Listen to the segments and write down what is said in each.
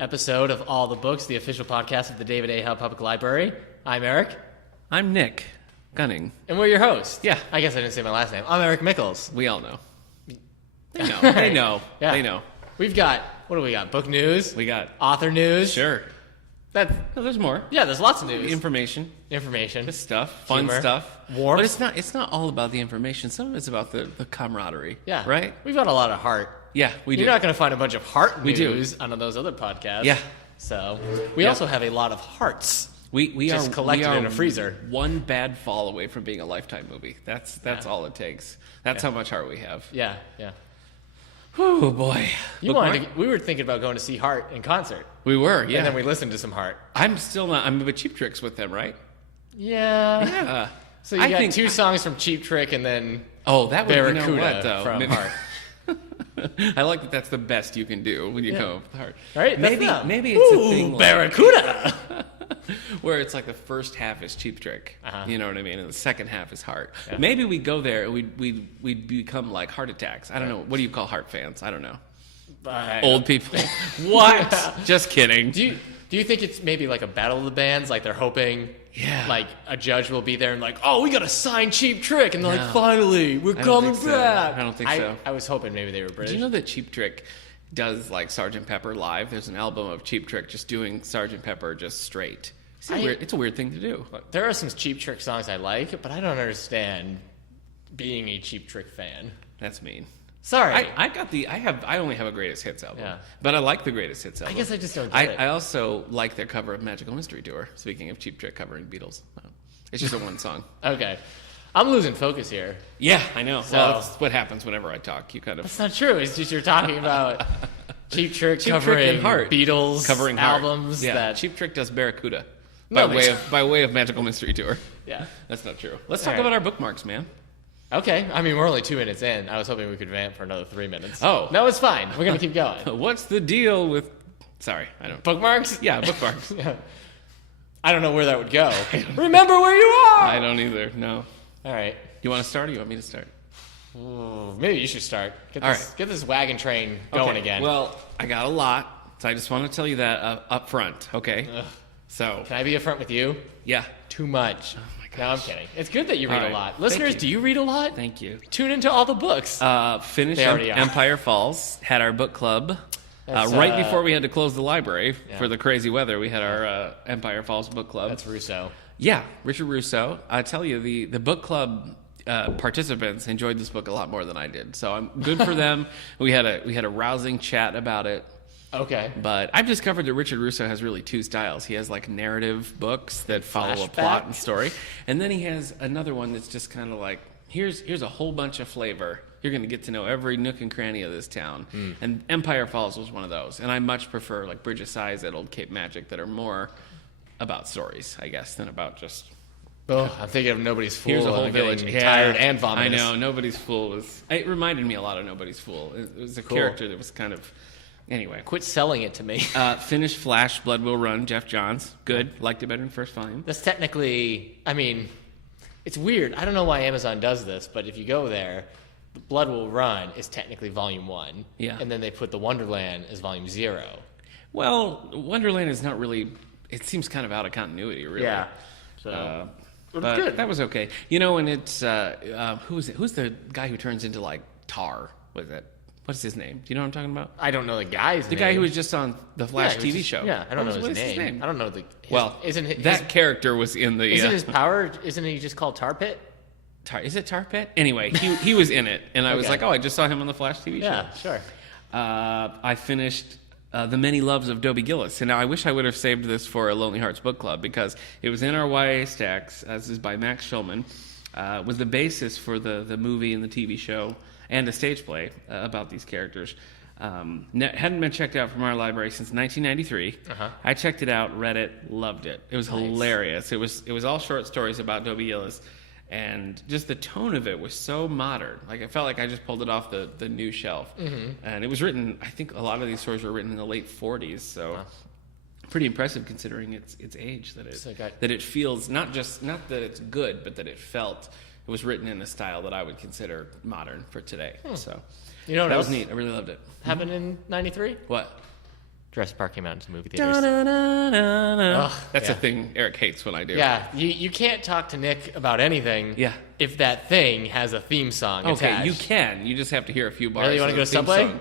episode of All the Books, the official podcast of the David A. Howe Public Library. I'm Eric. I'm Nick Gunning. And we're your hosts. Yeah. I guess I didn't say my last name. I'm Eric Mickles. We all know. They know. They know. Yeah. They know. We've got, what do we got? Book news? We got author news? Sure. No, there's more. Yeah, there's lots of news. Information. Just stuff. Fun humor, stuff. warmth. But it's not all about the information. Some of it's about the camaraderie. Yeah. Right? We've got a lot of heart. Yeah, we do. You're not going to find a bunch of heart We news on those other podcasts. Yeah. So, we also have a lot of hearts. We just are collected in a freezer. One bad fall away from being a Lifetime movie. That's all it takes. That's how much heart we have. Yeah. Oh boy. We were thinking about going to see Heart in concert. We were, yeah. And then we listened to some Heart. I'm still not. I'm with Cheap Tricks with them, right? Yeah. Yeah. So you got two songs from Cheap Trick and then that would Barracuda you know what, though? from Heart. I like that. That's the best you can do when you go with Heart. Right? Maybe it's a thing like Barracuda. where it's like the first half is Cheap Trick. You know what I mean? And the second half is Heart. Yeah. Maybe we go there and we'd become like Heart Attacks. I don't know. What do you call Heart fans? I don't know. Old people. What? Just kidding. Do you think it's maybe like a battle of the bands? Like they're hoping, like a judge will be there and like, oh, we got to sign Cheap Trick, and they're like, finally, we're coming back. I don't think so. I was hoping maybe they were British. Did you know that Cheap Trick does like Sgt. Pepper live? There's an album of Cheap Trick just doing Sgt. Pepper just straight. It's a weird thing to do. There are some Cheap Trick songs I like, but I don't understand being a Cheap Trick fan. That's mean. Sorry. I only have a Greatest Hits album. Yeah. But I like the Greatest Hits album. I guess I just don't get it. I also like their cover of Magical Mystery Tour, speaking of Cheap Trick covering Beatles. It's just a one song. Okay. I'm losing focus here. Yeah, I know. So, well, that's what happens whenever I talk. You kind of... That's not true. It's just you're talking about Cheap Trick Cheap covering Trick and Heart. Beatles covering albums. Heart. Yeah, that Cheap Trick does Barracuda No, by way of Magical Mystery Tour. Yeah. That's not true. Let's talk about our bookmarks, man. Okay. I mean, we're only 2 minutes in. I was hoping we could vamp for another 3 minutes. Oh. No, it's fine. We're going to keep going. What's the deal with... Sorry, I don't... Bookmarks? Yeah, bookmarks. Yeah. I don't know where that would go. Remember where you are! I don't either, no. All right. You want to start or you want me to start? Maybe you should start. Get this wagon train going again. Well, I got a lot, so I just want to tell you that up front, okay? Ugh. So... Can I be upfront with you? Yeah. Too much. Oh my gosh. No, I'm kidding. It's good that you read All right. a lot. Thank Listeners, you. do you read a lot? Thank you. Tune into all the books. Finished They already are. Empire Falls, had our book club. Right before we had to close the library for the crazy weather, we had our Empire Falls book club. That's Russo. Yeah, Richard Russo. I tell you, the book club participants enjoyed this book a lot more than I did. So I'm good for them. We had a rousing chat about it. Okay. But I've discovered that Richard Russo has really two styles. He has like narrative books that follow a plot and story, and then he has another one that's just kind of like here's a whole bunch of flavor. You're going to get to know every nook and cranny of this town. And Empire Falls was one of those. And I much prefer like Bridge of Sighs at Old Cape Magic that are more about stories, I guess, than about just... Oh, I'm thinking of Nobody's Fool. Here's a whole and village. getting tired and vomitous. I know. Nobody's Fool it reminded me a lot of Nobody's Fool. It was a character that was kind of... Anyway. Quit selling it to me. Finished Flash, Blood Will Run, Jeff Johns. Good. Liked it better than first volume. That's technically... I mean, it's weird. I don't know why Amazon does this, but if you go there... Blood Will Run is technically Volume 1. Yeah. And then they put the Wonderland as Volume 0. Well, Wonderland is not really... It seems kind of out of continuity, really. Yeah. So, but good. That was okay. You know, and it's... who's the guy who turns into, like, Tar? What's his name? Do you know what I'm talking about? I don't know the guy's name. The guy who was just on the Flash TV show. Yeah, I don't know What his is name. I don't know the... Well, that character was in the... Isn't his power... Isn't he just called Tar Pit? Is it Tar Pit? Anyway, he was in it, and I was like, oh, I just saw him on the Flash TV show. Yeah, sure. I finished The Many Loves of Dobie Gillis, and now I wish I would have saved this for a Lonely Hearts book club, because it was in our YA stacks. This is by Max Schulman. Was the basis for the movie and the TV show and a stage play about these characters. Hadn't been checked out from our library since 1993. I checked it out, read it, loved it. It was hilarious. It was all short stories about Dobie Gillis. And just the tone of it was so modern. Like, I felt like I just pulled it off the new shelf. And it was written, I think a lot of these stories were written in the late 40s, so pretty impressive considering its age, that it feels, not that it's good, but that it was written in a style that I would consider modern for today. So you know what that else was neat. I really loved it. Happened in 93? What? Jurassic Park came out into movie theaters. That's a thing Eric hates when I do. Yeah, you can't talk to Nick about anything if that thing has a theme song attached. You can. You just have to hear a few bars. Really, you want to go to Subway? Song.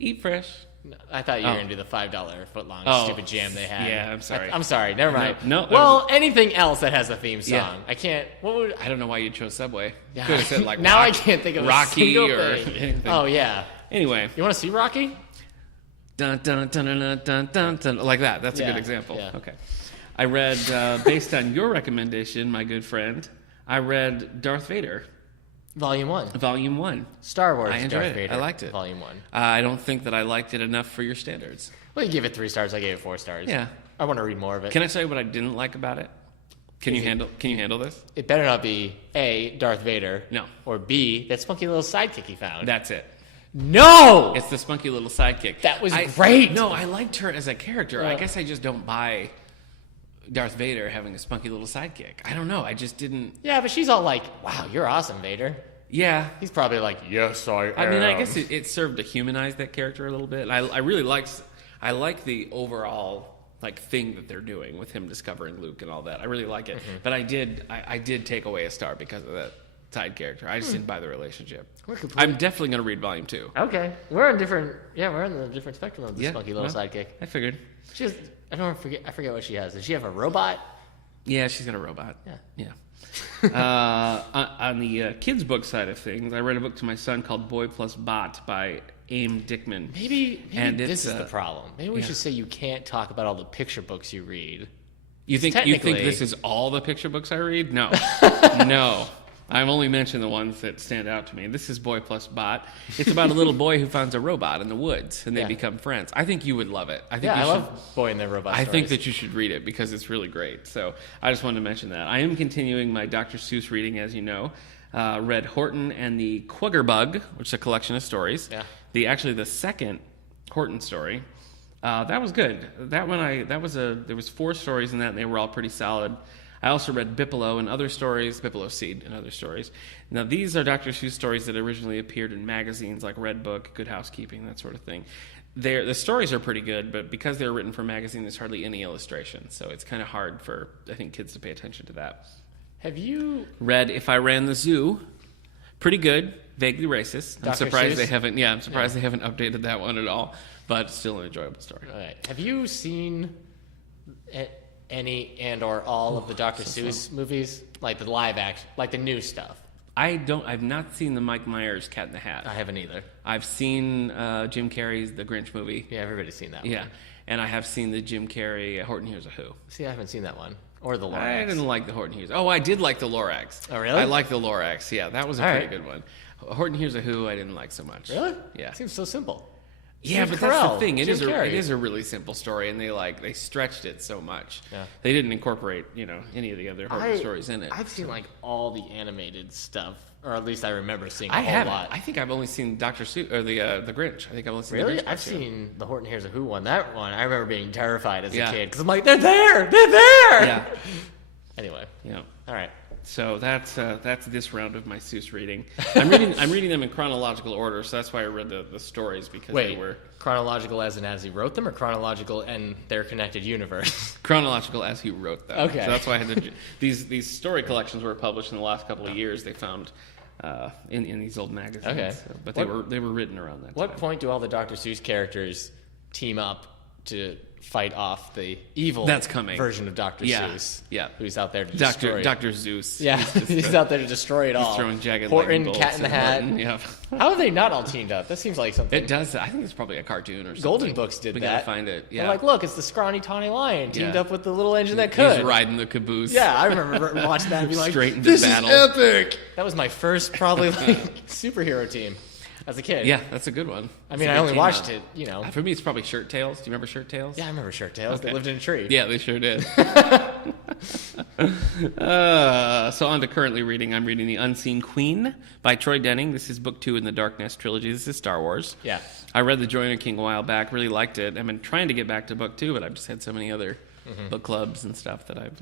Eat fresh. No, I thought you were going to do the $5 footlong stupid jam they had. Yeah, I'm sorry. I'm sorry. Never mind. No. Well, anything else that has a theme song. Yeah. I can't. I don't know why you chose Subway. Yeah. Could have said like now I can't think of Rocky a single or thing. anything. Oh yeah. Anyway, you want to see Rocky? Dun, dun, dun, dun, dun, dun, dun, dun, like that. That's a good example. Yeah. Okay. I read, based on your recommendation, my good friend, I read Darth Vader. Volume 1. Volume 1. Star Wars. I enjoyed Darth it. Vader, I liked it. Volume 1. I don't think that I liked it enough for your standards. Well, you gave it 3 stars. I gave it 4 stars. Yeah. I want to read more of it. Can I tell you what I didn't like about it? Can you handle this? It better not be A, Darth Vader. No. Or B, that spunky little sidekick he found. That's it. No! It's the spunky little sidekick. That was great. No, I liked her as a character. I guess I just don't buy Darth Vader having a spunky little sidekick. I don't know. I just didn't. Yeah, but she's all like, wow, you're awesome, Vader. Yeah. He's probably like, yes, I am. I mean, I guess it served to humanize that character a little bit. I really like the overall thing that they're doing with him discovering Luke and all that. I really like it. Mm-hmm. But I did take away a star because of that side character. I just didn't buy the relationship. I'm definitely going to read Volume 2. Okay. We're on the different spectrum of the spunky little sidekick. I figured. I forget what she has. Does she have a robot? Yeah, she's got a robot. Yeah. On the kids' book side of things, I read a book to my son called Boy Plus Bot by Aim Dickman. Maybe this is the problem. Maybe we should say you can't talk about all the picture books you read. You think this is all the picture books I read? No. No. I've only mentioned the ones that stand out to me. This is Boy Plus Bot. It's about a little boy who finds a robot in the woods, and they become friends. I think you would love it. I love Boy and their Robot stories. I think that you should read it because it's really great. So I just wanted to mention that. I am continuing my Dr. Seuss reading, as you know. Read Horton and the Quaggerbug, which is a collection of stories. Yeah. The second Horton story. That was good. There was 4 stories in that, and they were all pretty solid. I also read Bipolo Seed and other stories. Now, these are Dr. Seuss stories that originally appeared in magazines like Red Book, Good Housekeeping, that sort of thing. The stories are pretty good, but because they're written for magazine, there's hardly any illustration. So it's kind of hard for, I think, kids to pay attention to that. Have you read If I Ran the Zoo? Pretty good, vaguely racist. I'm surprised Seuss? they haven't. Yeah, I'm surprised they haven't updated that one at all. But still an enjoyable story. All right. Have you seen any and or all of the Dr. Seuss movies, like the live action, like the new stuff? I've not seen the Mike Myers Cat in the Hat. I haven't either. I've seen Jim Carrey's The Grinch movie. Yeah, everybody's seen that one. Yeah, and I have seen the Jim Carrey Horton Hears a Who. See, I haven't seen that one. Or the Lorax. I didn't like the Horton Hears. Oh, I did like the Lorax. Oh, really? I like the Lorax. Yeah, that was a pretty good one. Horton Hears a Who I didn't like so much. Really? Yeah. Seems so simple. Yeah, but that's the thing. It is a really simple story, and they stretched it so much. Yeah. They didn't incorporate any of the other Horton stories in it. I've seen all the animated stuff, or at least I remember seeing a whole lot. I think I've only seen Dr. Seuss or the Grinch. I think I've only seen the Grinch. I've seen the Horton Hears a Who one. That one I remember being terrified as a kid because I'm like, they're there. Yeah. Anyway. Yeah. All right. So that's this round of my Seuss reading. I'm reading them in chronological order, so that's why I read the stories because they were chronological as he wrote them, or chronological and their connected universe. Chronological as he wrote them. Okay. So that's why I had to. These story collections were published in the last couple of years. They found in these old magazines. Okay. But they were written around that. What point do all the Dr. Seuss characters team up to fight off the evil version of Dr. Seuss? Yeah. Who's out there to destroy Dr. Zeus. Yeah. He's out there to destroy it all. He's throwing jagged Horton, lightning bolts. Cat in the Hat. Yeah. How are they not all teamed up? That seems like something. It does. I think it's probably a cartoon or something. Golden Books did we that. We gotta find it. Yeah. They're like, look, it's the scrawny tawny lion teamed up with the little engine that could. He's riding the caboose. Yeah, I remember watching that and be like, straight into battle. This is epic. That was my first probably superhero team as a kid. Yeah, that's a good one. I mean, I only watched it, For me, it's probably Shirt Tails. Do you remember Shirt Tails? Yeah, I remember Shirt Tails. They lived in a tree. Yeah, they sure did. So on to currently reading. I'm reading The Unseen Queen by Troy Denning. This is book 2 in the Darkness trilogy. This is Star Wars. Yeah. I read The Joiner King a while back. Really liked it. I've been trying to get back to book 2, but I've just had so many other book clubs and stuff that I've...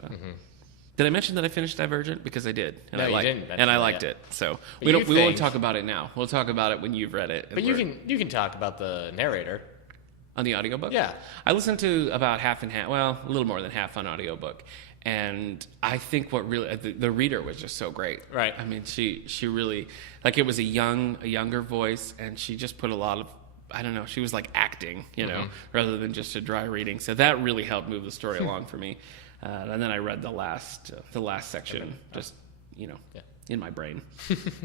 Did I mention that I finished Divergent? Because I did. And no, you didn't. And I liked it. So we won't talk about it now. We'll talk about it when you've read it. But you can talk about the narrator. On the audiobook? Yeah. I listened to about half and half, well, a little more than half on audiobook. And I think what really, the reader was just so great. Right. I mean, she really, like, it was a younger voice, and she just put a lot of, I don't know, she was like acting, you know, rather than just a dry reading. So that really helped move the story along for me. And then I read the last section, just, you know, in my brain.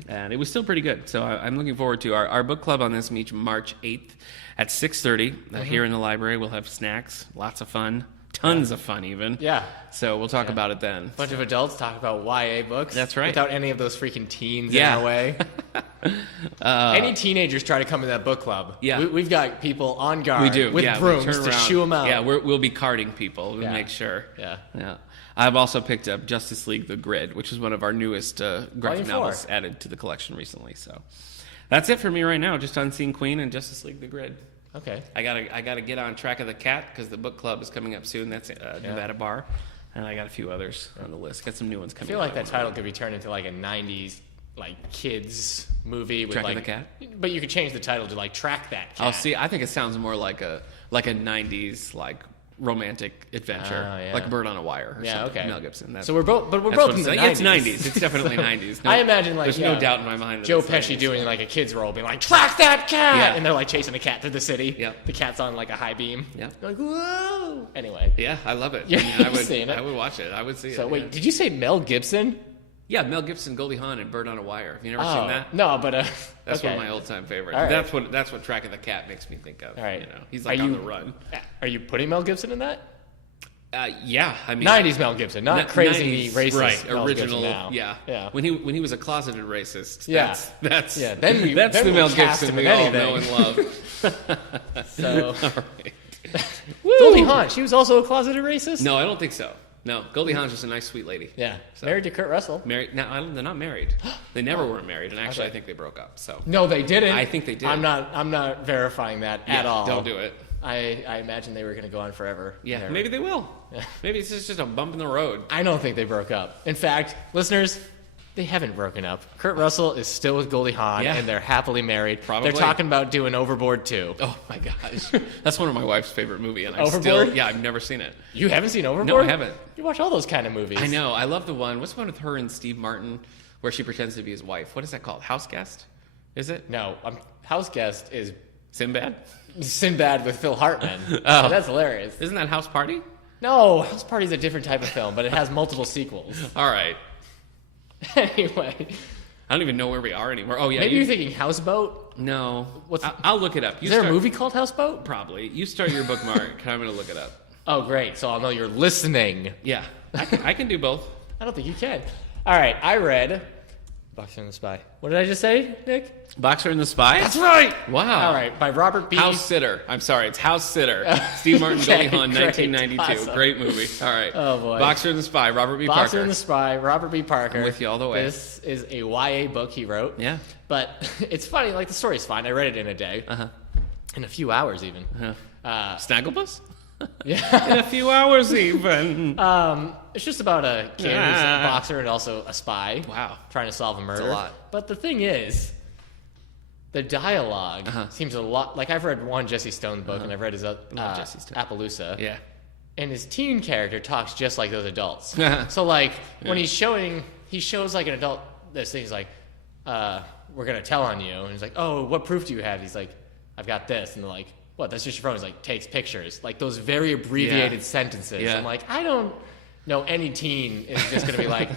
And it was still pretty good. So I'm looking forward to our book club on this meets March 8th at 6:30 here in the library. We'll have snacks, lots of fun, tons of fun even. Yeah. So we'll talk about it then. Bunch of adults talk about YA books. That's right. Without any of those freaking teens in our way. Any teenagers try to come in that book club. Yeah. We've got people on guard. We do. With brooms to shoo them out. Yeah, we'll be carding people to make sure. Yeah. I've also picked up Justice League: The Grid, which is one of our newest graphic novels added to the collection recently. So that's it for me right now. Just Unseen Queen and Justice League: The Grid. Okay. I gotta get on Track of the Cat because the book club is coming up soon. That's Nevada Bar, and I got a few others on the list. Got some new ones coming. I feel like that title could be turned into like a '90s like kids movie with Track like of the Cat. But you could change the title to like Track That Cat. Oh, see, I think it sounds more like a '90s like romantic adventure, like Bird on a Wire or something. Okay. Mel Gibson. So we're both in the 90s. It's 90s. It's definitely 90s. No, I imagine like there's no doubt in my mind that Joe it's Pesci 90s, doing like a kid's role, being like track that cat, Yeah. and they're like chasing the cat through the city. Yep. The cat's on like a high beam. Yep. Like whoa. Anyway. Yeah, I love it. Yeah, I mean, you've seen it. I would watch it. I would see it. So yeah. wait, did you say Mel Gibson? Yeah, Mel Gibson, Goldie Hawn, and Bird on a Wire. Have you never seen that? No, but That's okay. one of my old-time favorites. All right. That's what Track of the Cat makes me think of. All right. You know, he's like on the run. Are you putting Mel Gibson in that? Yeah, I mean 90s Mel Gibson, not crazy 90s, racist. right? Mel Original, Gibson now. yeah. When he was a closeted racist. Yeah. That's Then that's then the Mel cast Gibson him we in all anything. know and love. So All right. Goldie Hawn, she was also a closeted racist. No, I don't think so. No, Goldie Hawn's just a nice, sweet lady. Yeah, So- married to Kurt Russell. Married? No, they're not married. They never were married, and actually, I think they broke up. So No, they didn't. I think they did. I'm not verifying that at all. Don't do it. I imagine they were going to go on forever. Yeah, maybe they will. Maybe it's just a bump in the road. I don't think they broke up. In fact, listeners, they haven't broken up. Kurt Russell is still with Goldie Hawn, Yeah. and they're happily married. Probably. They're talking about doing Overboard 2. Oh my gosh, that's one of my wife's favorite movies, and Overboard? I've never seen it. You haven't seen Overboard? No, I haven't. You watch all those kind of movies. I know. I love the one. What's the one with her and Steve Martin, where she pretends to be his wife? What is that called? House Guest? Is it? No, House Guest is Sinbad? Sinbad with Phil Hartman. Oh. That's hilarious. Isn't that House Party? No, House Party is a different type of film, but it has multiple sequels. All right. Anyway, I don't even know where we are anymore. Oh yeah. maybe you're thinking Houseboat. No. What's- I'll look it up. Is there a movie called Houseboat? Probably. You start your bookmark. I'm going to look it up. Oh, great. So I'll know you're listening. Yeah. I can do both. I don't think you can. All right, I read Boxer and the Spy. What did I just say, Nick? Boxer and the Spy? That's right. Wow. All right, by Robert B. House Sitter. I'm sorry, it's House Sitter. Steve Martin, Okay, Goldie Hawn, great. 1992. Awesome. Great movie. All right. Oh, boy. Boxer and the Spy, Robert B. Boxer Parker. and the Spy, Robert B. Parker. I'm with you all the way. This is a YA book he wrote. Yeah. But it's funny, like the story's fine. I read it in a day. Uh-huh. In a few hours, even. Snagglepuss? Yeah. In a few hours even. It's just about a kid who's a boxer and also a spy. Wow. Trying to solve a murder. a lot. But the thing is, the dialogue seems a lot like I've read one Jesse Stone book and I've read his Jesse Stone. Appaloosa. Yeah. And his teen character talks just like those adults. So like when he shows like an adult this thing, he's like, we're gonna tell on you, and he's like, oh, what proof do you have? He's like, I've got this, and they're like, what? That's just your phone. He's like, takes pictures, like those very abbreviated sentences. Yeah. I'm like, I don't know any teen is just gonna be like,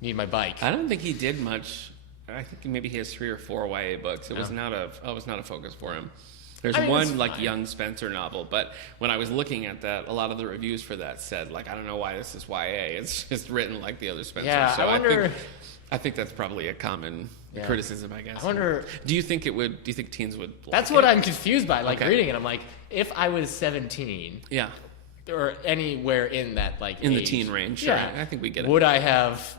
need my bike. I don't think he did much. I think maybe he has 3 or 4 YA books. It was not a focus for him. There's it's one like fine. young Spencer novel, but when I was looking at that, a lot of the reviews for that said like, I don't know why this is YA. It's just written like the other Spencer. Yeah, so I wonder. I think that's probably a common criticism, I guess. I wonder. Do you think teens would? That's like what it? I'm confused by. Like reading it, I'm like, if I was 17 Yeah, or anywhere in that like in the age, teen range. Sure, I think we get it. Would I have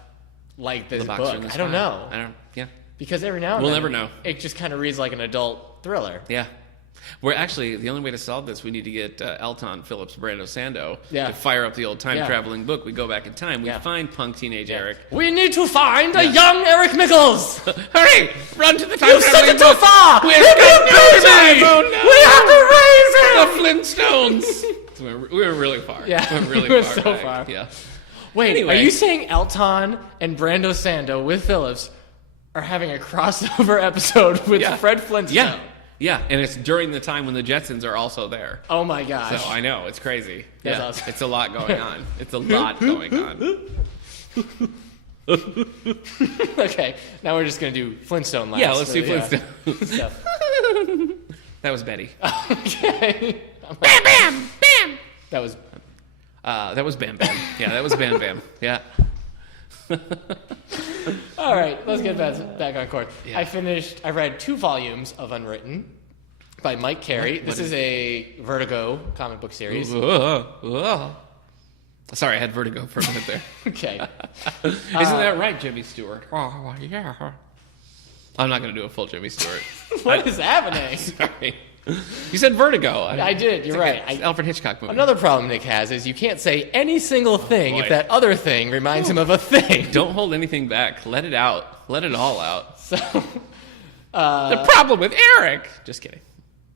liked this The Boxer book? and the I don't Spy. know. I don't. Yeah. Because every now and We'll then, never know. It just kind of reads like an adult thriller. Yeah. We're actually, the only way to solve this, we need to get Elton Phillips Brando Sando Yeah. to fire up the old time-traveling book. We go back in time. We Yeah. find punk teenage Eric. We need to find a young Eric Mickles. Hurry! Run to the You time-traveling sent it book! too far. We He have got to baby. We have to raise him. The Flintstones! we were really far. Yeah, we were really we were far. so back. far. Yeah. Wait, Anyway. are you saying Elton and Brando Sando with Phillips are having a crossover episode with Yeah. Fred Flintstone? Yeah. Yeah, and it's during the time when the Jetsons are also there. Oh my gosh. So I know, it's crazy. That's Yeah, awesome. it's a lot going on. It's a lot going on. Okay, now we're just gonna do Flintstone last. Yeah, let's do Yeah. Flintstone. Stuff. That was Betty. Okay. Bam, bam, bam! That was That was Bam Bam. Yeah, that was Bam Bam. Yeah. all right. Let's get back on course. Yeah. I read 2 volumes of Unwritten by Mike Carey. This is a Vertigo comic book series. Sorry, I had vertigo for a minute there. Okay. Isn't that right, Jimmy Stewart? Oh, yeah. I'm not going to do a full Jimmy Stewart. What is happening? Sorry. You said vertigo. I did. You're right. It's an Alfred Hitchcock movie. Another problem Nick has is you can't say any single thing boy. if that other thing reminds him of a thing. Don't hold anything back. Let it out. Let it all out. So, The problem with Eric. Just kidding.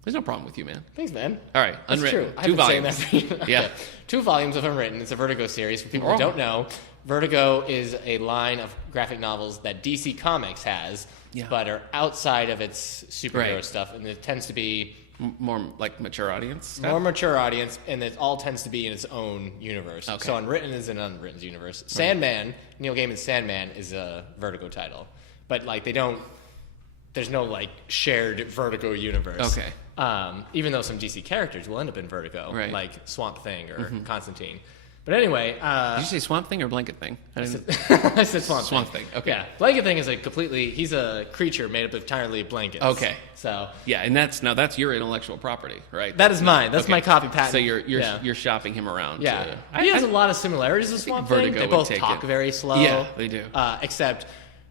There's no problem with you, man. thanks, man. All right, That's Unwritten. true. I've 2 been saying volumes. that for you. Okay. Yeah. 2 volumes of Unwritten. It's a Vertigo series. For people who Oh. don't know, Vertigo is a line of graphic novels that DC Comics has, Yeah. but are outside of its superhero Right. stuff, and it tends to be More like mature audience stuff? more mature audience, and it all tends to be in its own universe. Okay. So Unwritten is an Unwritten's universe. Sandman, Neil Gaiman's Sandman, is a Vertigo title, but like there's no like shared Vertigo universe. Okay. Even though some DC characters will end up in Vertigo, Right. like Swamp Thing or Constantine. But anyway, Did you say Swamp Thing or Blanket Thing? I didn't... I said Swamp Swamp Thing, okay. Yeah, Blanket Thing is he's a creature made up entirely of blankets. Okay. So Yeah, and that's your intellectual property, right? that is mine. That's okay. my copy patent. So you're yeah. shopping him around. Yeah, to- he has a lot of similarities with Swamp Thing. Vertigo They would both take talk it. very slow. Yeah, they do. Except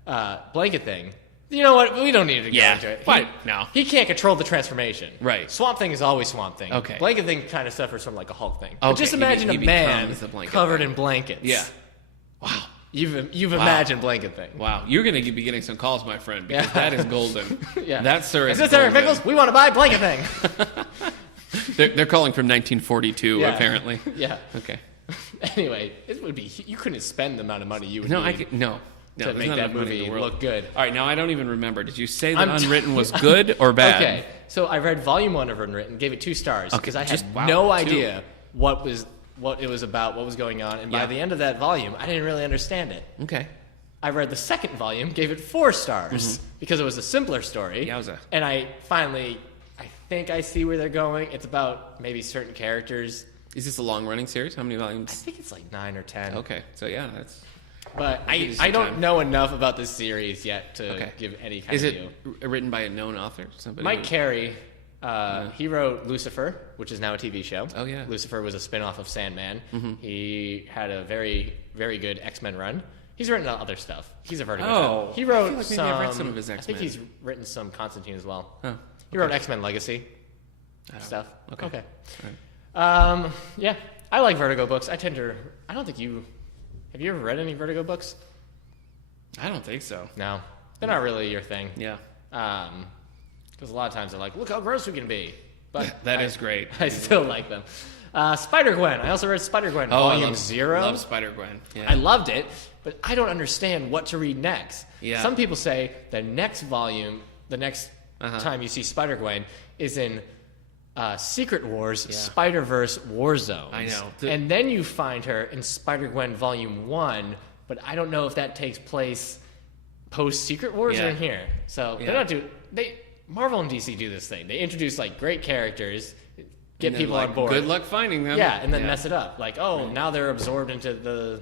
Blanket Thing. You know what? We don't need to go Yeah, into it. fine. No. He can't control the transformation. Right. Swamp Thing is always Swamp Thing. Okay. Blanket Thing kind of suffers from like a Hulk thing. But Okay, just he imagine be- a he man becomes the Blanket covered Thing. in blankets. Yeah. Wow. You've imagined Blanket Thing. Wow. You're going to be getting some calls, my friend, because Yeah. that is golden. Yeah. That, sir, Is is this Eric golden. Mickles? We want to buy Blanket Thing. They're calling from 1942, Yeah. apparently. Yeah. Okay. Anyway, it would be you couldn't spend the amount of money you would No, need. No, To there's make not that enough money in movie the world. look good. All right, now I don't even remember. Did you say that I'm Unwritten was good or bad? Okay, so I read Volume 1 of Unwritten, gave it 2 stars because I had just- wow, no 2. idea what it was about, what was going on, and by Yeah. the end of that volume, I didn't really understand it. Okay. I read the second volume, gave it 4 stars because it was a simpler story. Yowza. And I think I see where they're going. It's about maybe certain characters. Is this a long-running series? How many I volumes? think it's like 9 or 10. Okay, so yeah, that's... But I'll give you I some don't time. know enough about this series yet to Okay. give any kind Is of it view. written by a known author? Somebody Mike who- Carey, he wrote Lucifer, which is now a TV show. Oh, yeah. Lucifer was a spin-off of Sandman. He had a very, very good X-Men run. He's written other stuff. He's a Vertigo. Oh, fan. He wrote I feel like maybe some. I've read some of his I think X-Men. he's written some Constantine as well. Oh, He wrote X-Men Legacy stuff. Okay. Yeah, I like Vertigo books. I don't think you. Have you ever read any Vertigo books? I don't think so. No, they're not really your thing. Yeah. Because a lot of times they're like, look how gross we can be. But That is great. I still like them. Spider-Gwen. I also read Spider-Gwen, I Volume love 0. Love Spider-Gwen. Yeah. I loved it, but I don't understand what to read next. Yeah. Some people say the next volume, the next time you see Spider-Gwen, is in Secret Wars, Spider-Verse War Zones. I know. And then you find her in Spider-Gwen Volume 1, but I don't know if that takes place post-Secret Wars or Yeah. in here. So Yeah. they're not Marvel and DC do this thing. They introduce like great characters, get And then, people like, on board. Good luck finding them. Yeah, and then mess it up. Like, now they're absorbed into the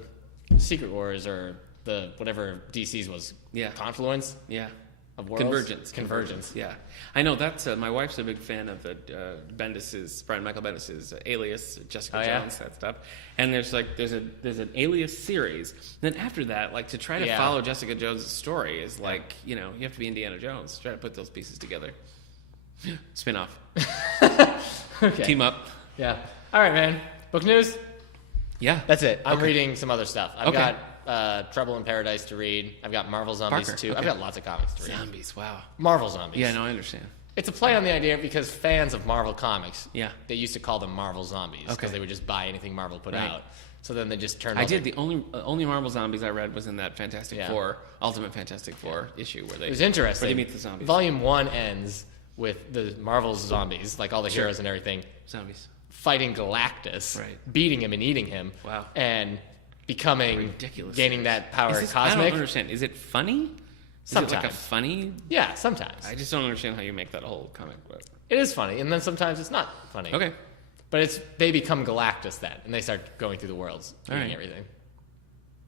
Secret Wars or the whatever DC's was. Yeah. Confluence Yeah. of worlds. Convergence. Yeah. I know that's my wife's a big fan of Brian Michael Bendis's Alias, Jessica Oh, yeah? Jones, that stuff. And there's an Alias series. Then after that, like to try to Yeah. follow Jessica Jones' story is like, you have to be Indiana Jones. Try to put those pieces together. Spin-off. Okay. Team up. Yeah. All right, man. Book news? Yeah. That's it. I'm reading some other stuff. I've Okay. got Trouble in Paradise to read. I've got Marvel Zombies Parker, 2. okay. I've got lots of comics to read. Zombies, wow. Marvel Zombies. Yeah, no, I understand. It's a play on the idea because fans of Marvel comics, Yeah. they used to call them Marvel Zombies because Okay. they would just buy anything Marvel put Right. out. So then they just turned. I all did. their- The only Marvel Zombies I read was in that Fantastic Yeah. Four, Ultimate Fantastic Four issue where they. It was interesting. Where they meet the zombies. Volume 1 ends with the Marvel's zombies, like all the Sure. heroes and everything, Zombies. fighting Galactus, Right. beating him and eating him. Wow. And becoming Ridiculous. gaining that power I cosmic. don't understand. Is it funny? Is Sometimes. it like a funny? Yeah, sometimes. I just don't understand how you make that a whole comic book. It is funny, and then sometimes it's not funny. Okay. But they become Galactus then, and they start going through the worlds, eating right. everything.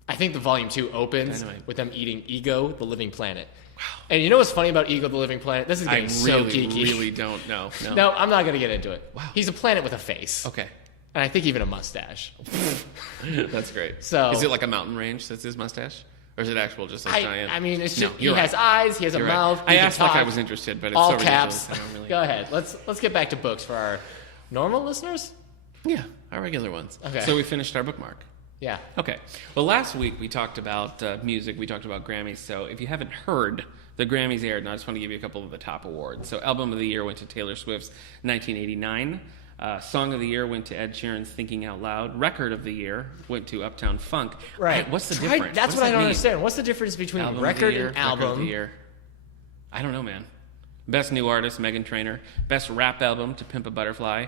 I think the volume 2 opens Dynamite. with them eating Ego, the living planet. Wow. And you know what's funny about Ego, the living planet? This is I getting so really, geeky. really don't know. No. No, I'm not going to get into it. Wow. He's a planet with a face. Okay. And I think even a mustache. That's great. So- is it like a mountain range that's his mustache? Or is it actual just a giant? I mean, it's No, just, he you're has right. eyes, he has a You're right. mouth. I he can asked like I talk. was interested, but it's All so caps. ridiculous. I don't really... Go ahead. Let's get back to books for our normal listeners. Yeah, our regular ones. Okay. So we finished our bookmark. Yeah. Okay. Well, last week we talked about music. We talked about Grammys. So if you haven't heard, the Grammys aired, and I just want to give you a couple of the top awards. So Album of the Year went to Taylor Swift's 1989. Song of the Year went to Ed Sheeran's Thinking Out Loud. Record of the Year went to Uptown Funk. Right. What's the difference? That's what what I does that don't mean? understand. What's the difference between Album of the record year, and Record of the album? Year. I don't know, man. Best New Artist, Meghan Trainor. Best Rap Album, To Pimp a Butterfly.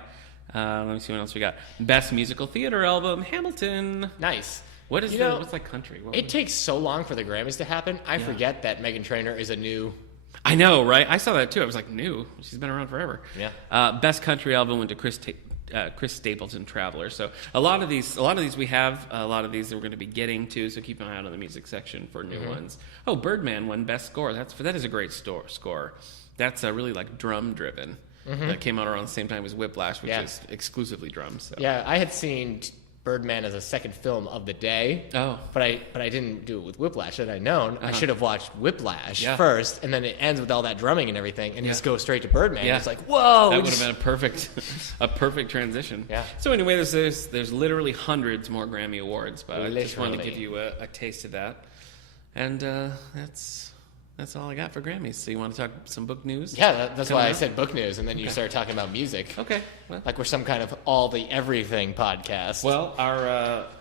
Let me see what else we got. Best Musical Theater Album, Hamilton. Nice. What is what's like country? It takes so long for the Grammys to happen. I forget that Meghan Trainor is a new. I know, right? I saw that too. I was like, new. She's been around forever. Yeah. Best Country Album went to Chris Stapleton, Traveler. So a lot of these we have. A lot of these that we're going to be getting to. So keep an eye out on the music section for new ones. Oh, Birdman won Best Score. That is a great score. That's really like drum driven. That came out around the same time as Whiplash, which is exclusively drums. So. Yeah, I had seen Birdman as a second film of the day. Oh. But I didn't do it with Whiplash. Had I known, I should have watched Whiplash Yeah. first, and then it ends with all that drumming and everything, and just go straight to Birdman. Yeah. It's like, whoa! That would have been a perfect transition. Yeah. So anyway, there's literally hundreds more Grammy Awards, but I just wanted to Literally. give you a taste of that. And that's all I got for Grammys. So you want to talk some book news? Yeah, that's why I up? said book news, and then you started talking about music. Okay. Well, Like we're some kind of all the everything podcast.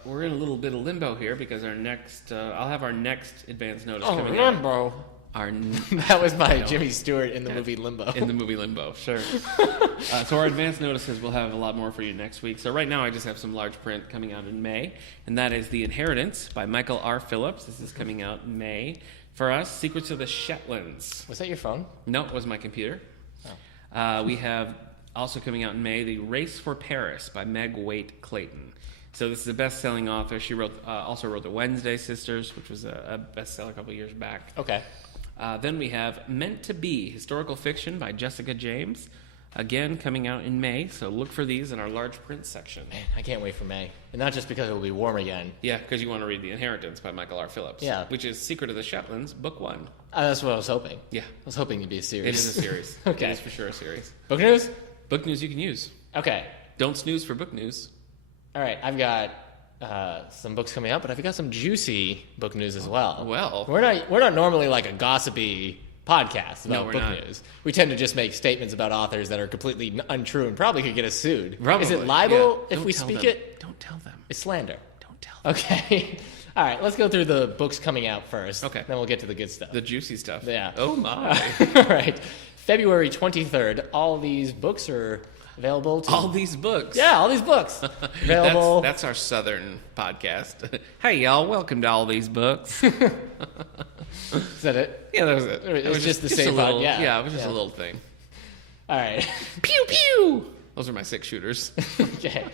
we're in a little bit of limbo here because our next I'll have our next advance notice oh, coming out. Limbo. Our That was by Jimmy Stewart in the movie Limbo. In the movie Limbo, sure. So our advance notices, we'll have a lot more for you next week. So right now I just have some large print coming out in May, and that is The Inheritance by Michael R. Phillips. This is coming out in May. For us, Secrets of the Shetlands. Was that your phone? No, it was my computer. We have also coming out in May, The Race for Paris by Meg Waite Clayton. So this is a best-selling author. She also wrote The Wednesday Sisters, which was a bestseller a couple years back. Okay. Then we have Meant to Be, historical fiction by Jessica James. Again, coming out in May, so look for these in our large print section. Man, I can't wait for May. And not just because it will be warm again. Yeah, because you want to read The Inheritance by Michael R. Phillips. Yeah. Which is Secret of the Shetlands, Book 1. That's what I was hoping. Yeah. I was hoping it'd be a series. It is a series. Okay. It is for sure a series. Book news? Book news you can use. Okay. Don't snooze for book news. All right. I've got some books coming out, but I've got some juicy book news as well. Well. We're not normally like a gossipy podcast about we're book not. news. We tend to just make statements about authors that are completely untrue and probably could get us sued. Probably. Is it libel Yeah. if Don't we tell speak them. it? Don't tell them. It's slander. Don't tell them. Okay. All right. Let's go through the books coming out first. Okay. Then we'll get to the good stuff. The juicy stuff. Yeah. Oh, my. All right. February 23rd. All these books are available to... All these books. Yeah, all these books. Available. That's our southern podcast. Hey, y'all. Welcome to All These Books. Is that it? Yeah, that was it. It It was was just the a same little, pod, yeah. it was just a little thing. All right. Pew, pew. Those are my 6 shooters. Okay.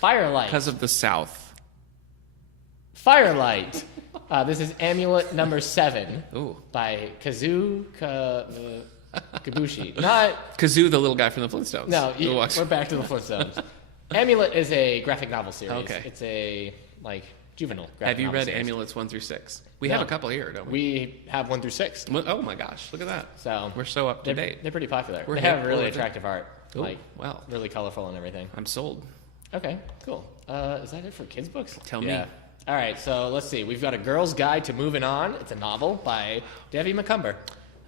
Firelight. Because of the South. Firelight. This is Amulet number 7 Ooh. by Kazuo Kabushi. Not... Kazoo, the little guy from the Flintstones. No, Who walks- we're back to the Flintstones. Amulet is a graphic novel series. Okay. It's a, like, juvenile. Have you read series. Amulets 1 through 6? We No. have a couple here, don't we? We have 1 through 6. Oh my gosh, look at that. So We're so up to date. They're pretty popular. We're they hip. have really We're with it. attractive art. Ooh, Like, wow. really colorful and everything. I'm sold. Okay, cool. Is that it for kids' books? Tell me. All right, so let's see. We've got A Girl's Guide to Moving On. It's a novel by Debbie McCumber.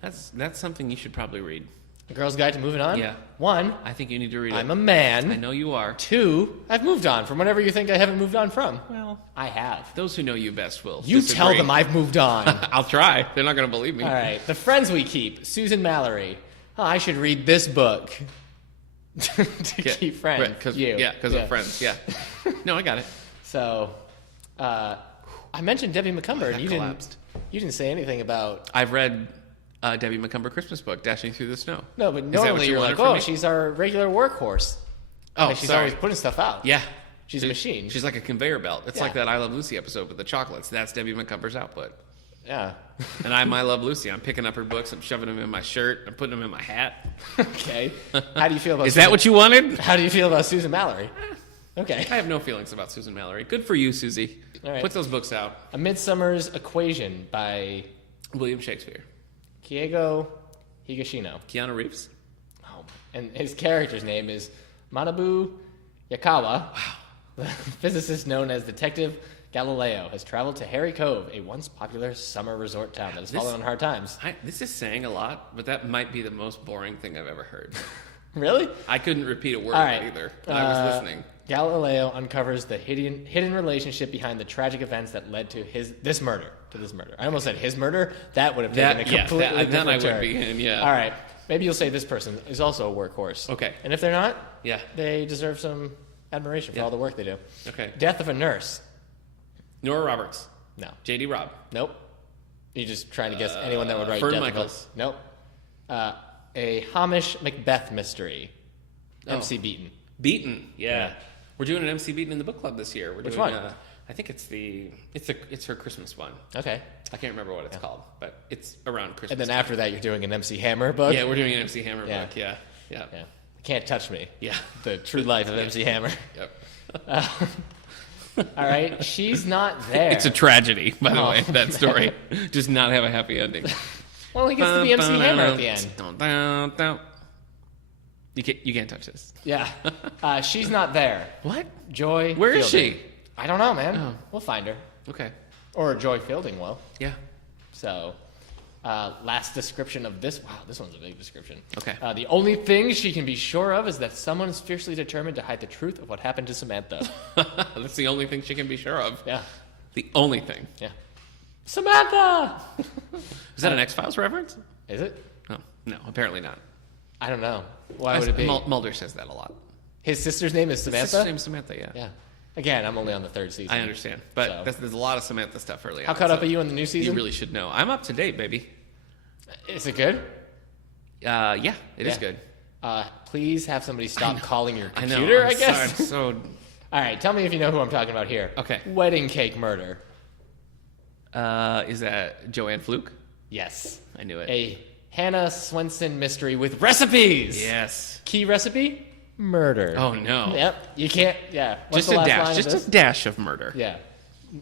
That's something you should probably read. A Girl's Guide to Moving On? Yeah. 1, I think you need to read it. I'm a man. I know you are. 2, I've moved on from whatever you think I haven't moved on from. Well, I have. those who know you best will. You disagree. tell them I've moved on. I'll try. They're not going to believe me. All right, The Friends We Keep, Susan Mallory. Oh, I should read this book to keep friends. Right, because of friends. Yeah. No, I got it. So, I mentioned Debbie McCumber, and you collapsed. didn't say anything about. I've read Debbie McCumber Christmas book, Dashing Through the Snow. No, but Is that what normally you you're wanted like, from oh, me? she's our regular workhorse. Oh, Like, she's sorry. always putting stuff out. Yeah. She's a machine. She's like a conveyor belt. It's Yeah. like that I Love Lucy episode with the chocolates. That's Debbie McCumber's output. Yeah. And I'm I Love Lucy. I'm picking up her books. I'm shoving them in my shirt. I'm putting them in my hat. Okay. How do you feel about? Is that what you wanted? How do you feel about Susan Mallory? Okay. I have no feelings about Susan Mallory. Good for you, Susie. All right. Put those books out. A Midsummer's Equation by William Shakespeare. Kiego Higashino. Keanu Reeves. Oh, and his character's name is Manabu Yakawa. Wow. The physicist known as Detective Galileo has traveled to Harry Cove, a once popular summer resort town that has fallen on hard times. This is saying a lot, but that might be the most boring thing I've ever heard. Really? I couldn't repeat a word All of right. it either. I was listening. Galileo uncovers the hidden relationship behind the tragic events that led to this murder. I almost said his murder. That would have taken a completely different then I turn. would be in, yeah. All right. Maybe you'll say this person is also a workhorse. Okay. And if they're not, Yeah. they deserve some admiration for all the work they do. Okay. Death of a Nurse. Nora Roberts. No. J.D. Robb. Nope. You're just trying to guess anyone that would write Fern Death Michaels. of a... Nope. A Hamish Macbeth mystery. MC Beaton. Beaton. Yeah. Yeah. We're doing an MC Beaton in the book club this year. Which one? I think it's her Christmas one. Okay. I can't remember what it's called, but it's around Christmas. And then after that, you're doing an MC Hammer book? Yeah, we're doing an MC Hammer Yeah. book. Yeah. Yeah. Yeah. Can't Touch Me. Yeah. The true life of MC Hammer. Yep. All right. She's not there. It's a tragedy, by the Oh, way, that story. Does not have a happy ending. Well, he gets to be MC Hammer at the end. You can't touch this. Yeah. She's not there. What? Joy Where is Fielding. she? I don't know, man. Oh. We'll find her. Okay. Or Joy Fielding will. Yeah. So, last description of this. Wow, this one's a big description. Okay. The only thing she can be sure of is that someone is fiercely determined to hide the truth of what happened to Samantha. That's the only thing she can be sure of. Yeah. The only thing. Yeah. Samantha! Is that an X-Files reference? Is it? No. No, apparently not. I don't know. Why would it be? Mulder says that a lot. His sister's name is His Samantha? sister's name is Samantha, yeah. Yeah. Again, I'm only on the 3rd season. I understand. But So. there's a lot of Samantha stuff early on. How caught up so are you on the new You season? really should know. I'm up to date, baby. Is it good? Yeah, it is Yeah. good. Please have somebody stop calling your I know. computer, I'm I guess. sorry, so All right, tell me if you know who I'm talking about here. Okay. Wedding Cake Murder. is that Joanne Fluke? Yes. I knew it. A Hannah Swenson mystery with recipes. Yes. Key recipe? Murder. Oh no. Yep. You can't. Yeah. What's Just the a last dash. line of Just this? a dash of murder. Yeah.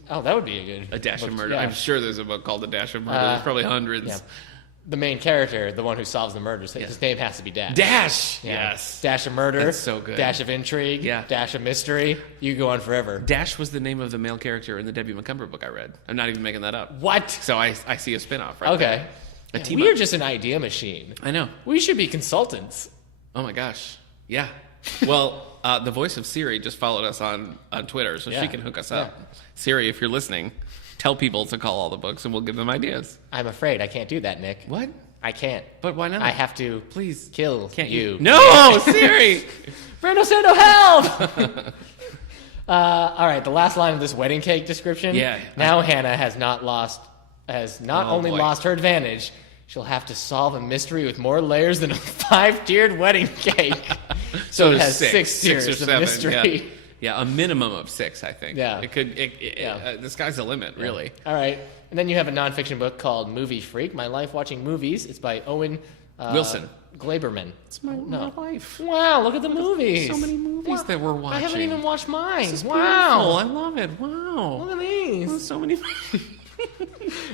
Oh, that would be a good. A dash book. of murder. Yeah. I'm sure there's a book called A Dash of Murder. There's probably hundreds. Yeah. The main character, the one who solves the murders, his name has to be Dash. Dash. Yeah. Yes. Dash of murder. That's so good. Dash of intrigue. Yeah. Dash of mystery. You go on forever. Dash was the name of the male character in the Debbie McCumber book I read. I'm not even making that up. What? So I see a spinoff right Okay. there. A Yeah, team we up. are just an idea machine. I know. We should be consultants. Oh my gosh. Yeah. Well, the voice of Siri just followed us on Twitter, so Yeah. she can hook us up. Siri, if you're listening, tell people to call all the books and we'll give them ideas. I'm afraid I can't do that, Nick. What? I can't. But why not? I have to Please. kill Can't you. No, Siri! Brando Sando, help! All right, the last line of this wedding cake description. Yeah. Now Hannah has not only boy. lost her advantage, she'll have to solve a mystery with more layers than a 5-tiered wedding cake. So it has six tiers or of seven, mystery. Yeah. Yeah, a minimum of 6, I think. Yeah. It could. Yeah. The sky's the limit, really. All right, and then you have a nonfiction book called Movie Freak: My Life Watching Movies. It's by Owen Wilson. Glaberman. It's my life. Wow, look at the movies. So many movies that we're watching. I haven't even watched mine. This is wow. beautiful. I love it. Wow. Look at these. There's so many.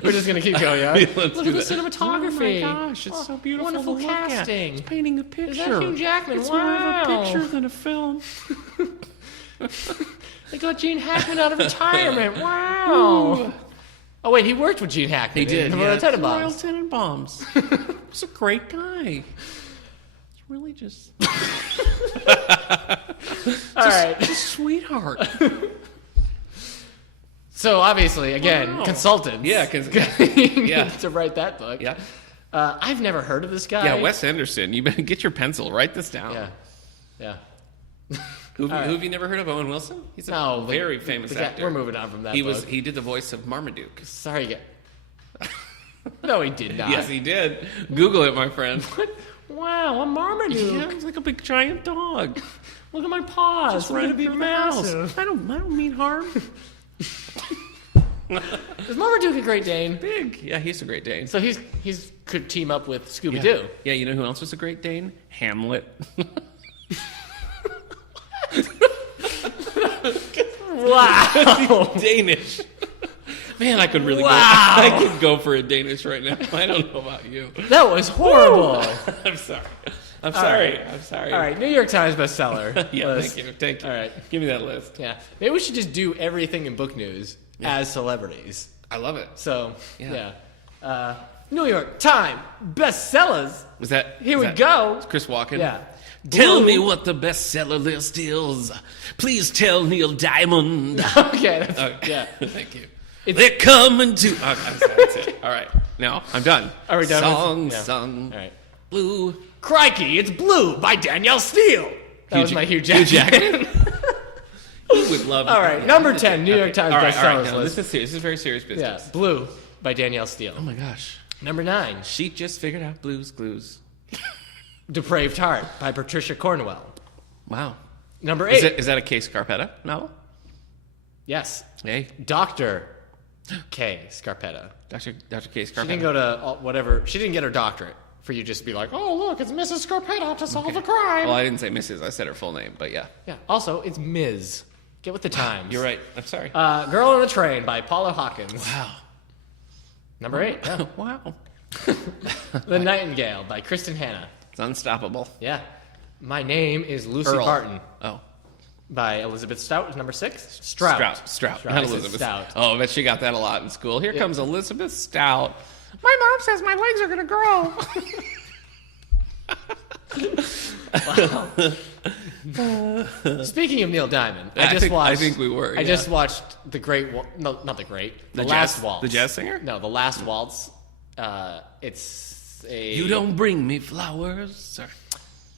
We're just going to keep going, yeah? Let's look do at the that. cinematography. Oh my gosh, it's so beautiful. Wonderful to look at. casting. It's painting a picture. Is that Hugh Jackman? It's wow. more of a picture than a film. They got Gene Hackman out of retirement. Wow. Oh, wait, he worked with Gene Hackman. He did. in Yeah, Royal Royal Tenenbaums. Tenenbaums. He's a great guy. It's really just... All right. Just a sweetheart. So, obviously, again, Wow. consultants. Yeah, yeah. to write that book. Yeah. I've never heard of this guy. Yeah, Wes Anderson. You better get your pencil. Write this down. Yeah. Who have you never heard of? Owen Wilson? He's a very famous actor. We're moving on from that. He did the voice of Marmaduke. Sorry, no, he did not. Yes, he did. Google it, my friend. What? Wow, a Marmaduke. Yeah, he's like a big giant dog. Look at my paws. Just Look right at up the your mouse. massive. I don't mean harm. Is Marmaduke a Great Dane? Big. Yeah, he's a Great Dane. So he's could team up with Scooby-Doo. Yeah, you know who else was a Great Dane? Hamlet. Wow. Danish. Man, I could really Wow. I could go for a Danish right now. I don't know about you. That was horrible. I'm sorry. I'm sorry. All right, New York Times bestseller. Yeah, list. thank you. All right. Give me that list. Yeah. Maybe we should just do everything in book news as celebrities. I love it. So, Yeah. New York Times bestsellers. Was that Here is we that go. Chris Walken? Yeah. Tell Blue. me what the bestseller list is. Please tell Neil Diamond. Okay. Yeah. Thank you. It's- They're coming to. Oh, that's it. All right. Now I'm done. Are we done? Song Yeah. sung. All right. Blue. Crikey, it's Blue by Danielle Steele. That was my Hugh Jackman. He would love. All right, number 10, New York Times All right. bestsellers Now, list. this is serious. This is very serious Yeah, business. Blue by Danielle Steele. Oh my gosh. Number 9, She just figured out Blue's Clues. Depraved Heart by Patricia Cornwell. Wow. Number 8, Is that a K. Scarpetta novel? yes, Hey, Dr. K. Scarpetta. Dr. K. She Scarpetta. didn't go to whatever. She didn't get her doctorate for you just to be like, oh, look, it's Mrs. Scarpetta to solve a crime. Well, I didn't say Mrs. I said her full name, but yeah. Yeah, also, it's Ms. Get with the times. You're right. I'm sorry. Girl on the Train by Paula Hawkins. Wow. Number 8, yeah. Wow. The Nightingale by Kristen Hanna. It's unstoppable. Yeah. My Name is Lucy Earl. Barton Oh. by Elizabeth Stout is number 6. Strout. Strout. I Not said Elizabeth. Stout. Oh, I bet she got that a lot in school. Here comes Elizabeth Stout. My mom says my legs are going to grow. Speaking of Neil Diamond, I think we were. I just watched the Great. No, not the Great. The Last jazz, Waltz. The jazz singer? No, the Last Waltz. It's a. You don't bring me flowers. Sorry.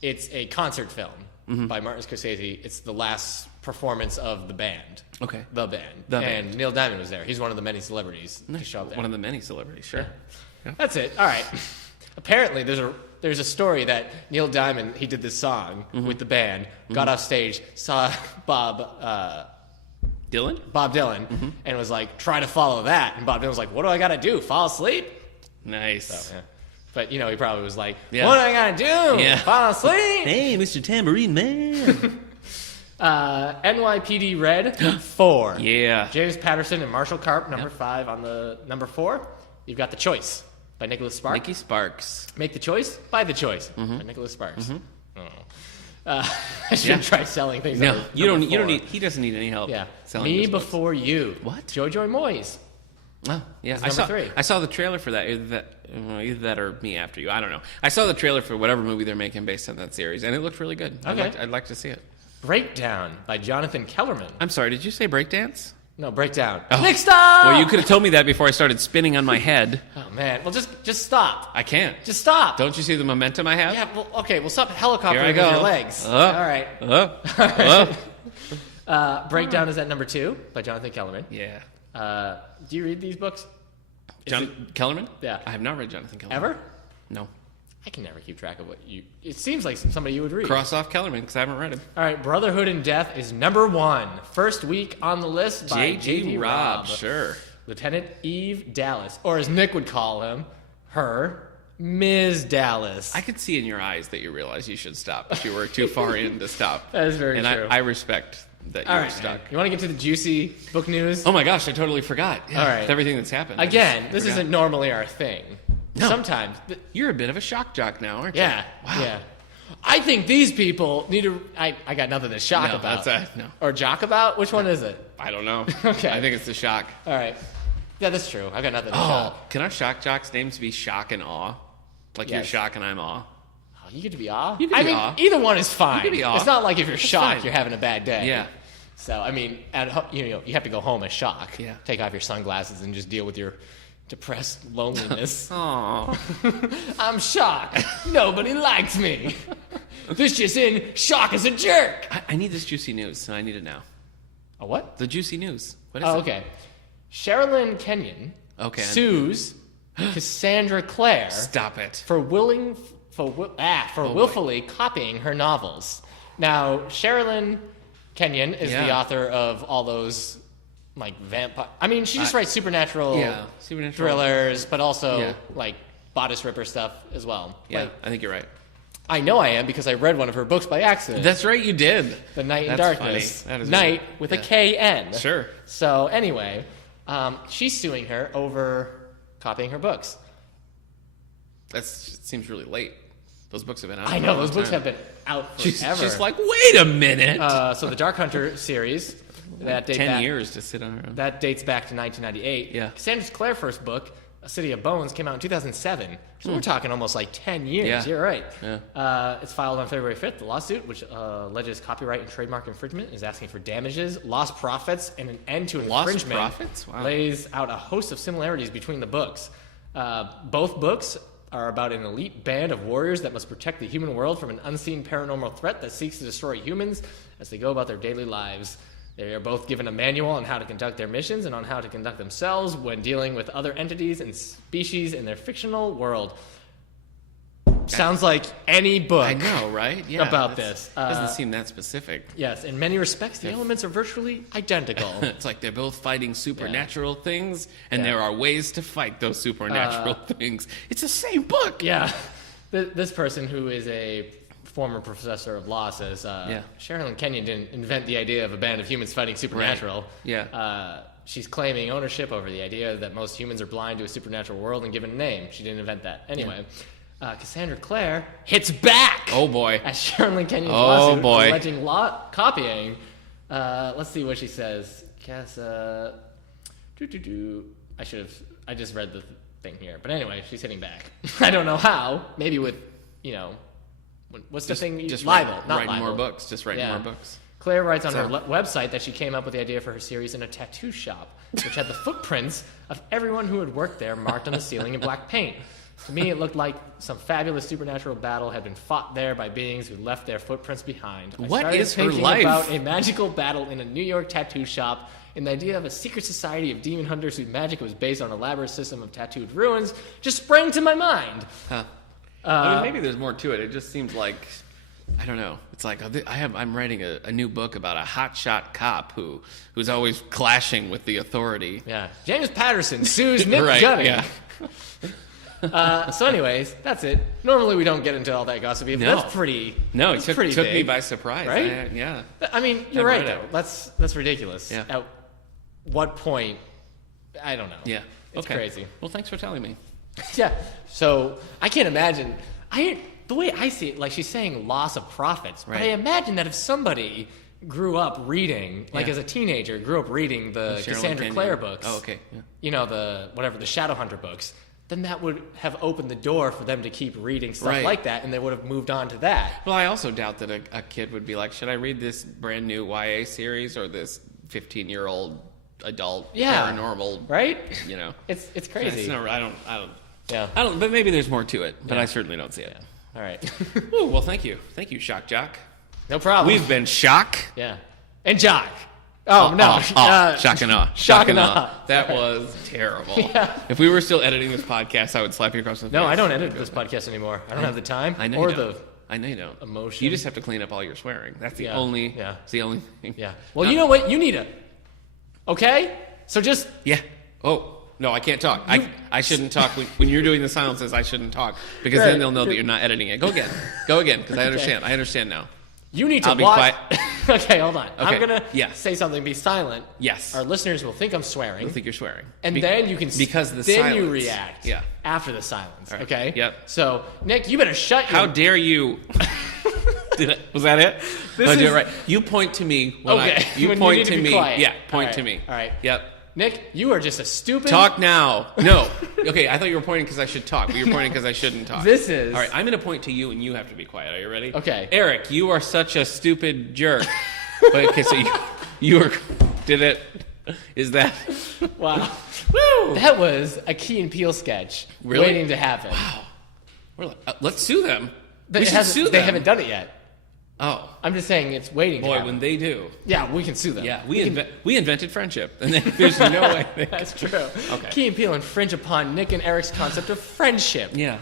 It's a concert film by Martin Scorsese. It's the last performance of the band. Okay. The band. The and band. Neil Diamond was there. He's one of the many celebrities to show up there. One of the many celebrities, sure. That's it. All right. Apparently, there's a story that Neil Diamond, he did this song with the band, got off stage, saw Bob Dylan, and was like, try to follow that. And Bob Dylan was like, what do I got to do? Fall asleep? Nice. So, yeah. But, he probably was like, Yeah. what do I got to do? Yeah. Fall asleep? Hey, Mr. Tambourine Man. NYPD Red, 4. Yeah. James Patterson and Marshall Karp, number 5 on the number 4. You've got The Choice by Nicholas Sparks. Nicky Sparks. Make the Choice, Buy the Choice by Nicholas Sparks. I should try selling things. No, under you don't number 4. need. He doesn't need any help. Yeah. selling Me those books. Before You. What? Jojo Moyes. Oh, yeah. It's number 3. I saw the trailer for that. Either that or Me After You. I don't know. I saw the trailer for whatever movie they're making based on that series, and it looked really good. Okay. I'd like to see it. Breakdown by Jonathan Kellerman. I'm sorry. Did you say breakdance? No, Breakdown. Oh. Next up! Well, you could have told me that before I started spinning on my head. Oh, man. Well, just stop. I can't. Just stop. Don't you see the momentum I have? Yeah, well, okay. Well, stop helicoptering Here I with go. your legs. All right. Breakdown is at number 2 by Jonathan Kellerman. Yeah. Do you read these books? Kellerman? Yeah. I have not read Jonathan Kellerman. Ever? No. I can never keep track of what you... It seems like somebody you would read. Cross off Kellerman because I haven't read him. All right, Brotherhood and Death is number 1. First week on the list by J.G. Robb. Sure. Lieutenant Eve Dallas, or as Nick would call her, Ms. Dallas. I could see in your eyes that you realize you should stop. If you were too far in to stop. That is very true. And I respect that All you're right, stuck. man. You want to get to the juicy book news? Oh my gosh, I totally forgot. Yeah, All right. with everything that's happened. Again, I this forgot. isn't normally our thing. No. Sometimes. You're a bit of a shock jock now, aren't you? Yeah. Wow. Yeah. I think these people need to. I got nothing to shock No, about. no. Or jock about? Which one is it? I don't know. Okay. I think it's the shock. All right. Yeah, that's true. I got nothing to Oh, shock. can our shock jocks' names be Shock and Awe? Like you're Yes. Shock and I'm Awe? Oh, you get to be awe? You can be awe. Either one is fine. You can be awe. It's not like if you're shocked, fine. you're having a bad day. Yeah. So, I mean, you have to go home as shock. Yeah. Take off your sunglasses and just deal with your depressed loneliness. Aw. I'm shocked. Nobody likes me. This just in, Shock is a jerk. I need this juicy news, so I need it now. A what? The juicy news. What is Oh, it? okay. Sherilyn Kenyon Okay. sues Cassandra Clare Stop it. for willfully copying her novels. Now, Sherilyn Kenyon is the Yeah. author of all those like vampire. I mean, she just writes supernatural, Supernatural thrillers, but also Yeah. like bodice ripper stuff as well. Yeah, Like, I think you're right. I know I am because I read one of her books by accident. That's right, you did. The Night in That's Darkness. funny. That is Night really- with yeah. a K-N. Sure. So anyway, she's suing her over copying her books. It seems really late. Those books have been out. I for a know, long those books time. have been out She's forever. like, wait a minute. So the Dark Hunter series, that dates 10 back, years to sit on her own. that dates back to 1998. Yeah. Cassandra Clare's first book, A City of Bones, came out in 2007. So we're talking almost like 10 years. Yeah. You're right. Yeah. It's filed on February 5th. The lawsuit, which alleges copyright and trademark infringement, is asking for damages, lost profits, and an end to Lost infringement. profits? Wow. Lays out a host of similarities between the books. Both books are about an elite band of warriors that must protect the human world from an unseen paranormal threat that seeks to destroy humans as they go about their daily lives. They are both given a manual on how to conduct their missions and on how to conduct themselves when dealing with other entities and species in their fictional world. Sounds like any book. I know, right? Yeah. About this. Doesn't seem that specific. Yes, in many respects, the elements are virtually identical. It's like they're both fighting supernatural things, and Yeah. there are ways to fight those supernatural things. It's the same book. Yeah. This person, who is a former professor of law, says Sherilyn Kenyon didn't invent the idea of a band of humans fighting supernatural. Right. Yeah. She's claiming ownership over the idea that most humans are blind to a supernatural world and given a name. She didn't invent that. Anyway, Cassandra Clare hits back. Oh, boy. At Sherilyn Kenyon's Oh, lawsuit boy. alleging copying. Let's see what she says. I just read the thing here. But anyway, she's hitting back. I don't know how. Maybe with, what's the thing? Just libel, not writing libel. more books. Just writing Yeah. more books. Claire writes on her website that she came up with the idea for her series in a tattoo shop, which had the footprints of everyone who had worked there marked on the ceiling in black paint. To me, it looked like some fabulous supernatural battle had been fought there by beings who left their footprints behind. What started is her thinking life? about a magical battle in a New York tattoo shop, and the idea of a secret society of demon hunters whose magic was based on an elaborate system of tattooed ruins just sprang to my mind. Huh. I mean, maybe there's more to it. It just seems like, I don't know. It's like I'm writing a new book about a hotshot cop who's always clashing with the authority. Yeah, James Patterson sues Nick Right, Gunning. yeah. So anyways, that's it. Normally we don't get into all that gossipy, but No. that's pretty. No, it that's took pretty me big, by surprise. right? Yeah. I mean, you're I right read though. it. That's ridiculous. Yeah. At what point? I don't know. Yeah. It's Okay. crazy. Well, thanks for telling me. Yeah. So I can't imagine. The way I see it, like she's saying loss of profits. But I Right. imagine that if somebody grew up reading, like Yeah. as a teenager, grew up reading the Sherilyn Cassandra Kenyon. Clare books. Oh, okay. Yeah. The Shadowhunter books. Then that would have opened the door for them to keep reading stuff Right. like that, and they would have moved on to that. Well, I also doubt that a kid would be like, should I read this brand new YA series or this 15-year-old adult Yeah. paranormal? Right? You know, It's crazy. I don't. Yeah. But maybe there's more to it. But Yeah. I certainly don't see it. All right. Ooh, well, thank you, Shock Jock. No problem. We've been Shock. Yeah. And Jock. Oh, no. Shock and awe. Shock and awe. That was terrible. Yeah. If we were still editing this podcast, I would slap you across the face. No, I don't edit this podcast anymore. I don't have the time I know or you don't. the I know you don't. emotion. You just have to clean up all your swearing. That's the Yeah. only. Yeah. It's the only thing. Yeah. Well, you know what? You need a. Okay? So just. Yeah. Oh No, I can't talk. I shouldn't talk. When you're doing the silences, I shouldn't talk. Because then they'll know that you're not editing it. Go again. Go again, because I understand. Okay. I understand now. You need to I'll watch. Be quiet. Okay, hold on. Okay. I'm going to say something. Be silent. Yes. Our listeners will think I'm swearing. They'll think you're swearing. And then you can... Because the then silence. You react. Yeah. After the silence. Right. Okay? Yep. So, Nick, you better shut your... How dare you... Was that it? Do it right. You point to me when you point to me. Quiet. Yeah, point to me. All right. Yep. Nick, you are just a stupid... Talk now. No. Okay, I thought you were pointing because I should talk, but you're pointing because I shouldn't talk. This is... All right, I'm going to point to you, and you have to be quiet. Are you ready? Okay. Eric, you are such a stupid jerk. Okay, so you were... Did it... Is that... Wow. Woo! That was a Key and Peele sketch waiting to happen. Wow. Let's sue them. We should sue them. They haven't done it yet. Oh. I'm just saying it's waiting to happen. Boy, when they do. Yeah, we can sue them. Yeah, we invented friendship. And there's no way. That's true. Okay. Key and Peele infringe upon Nick and Eric's concept of friendship. Yeah.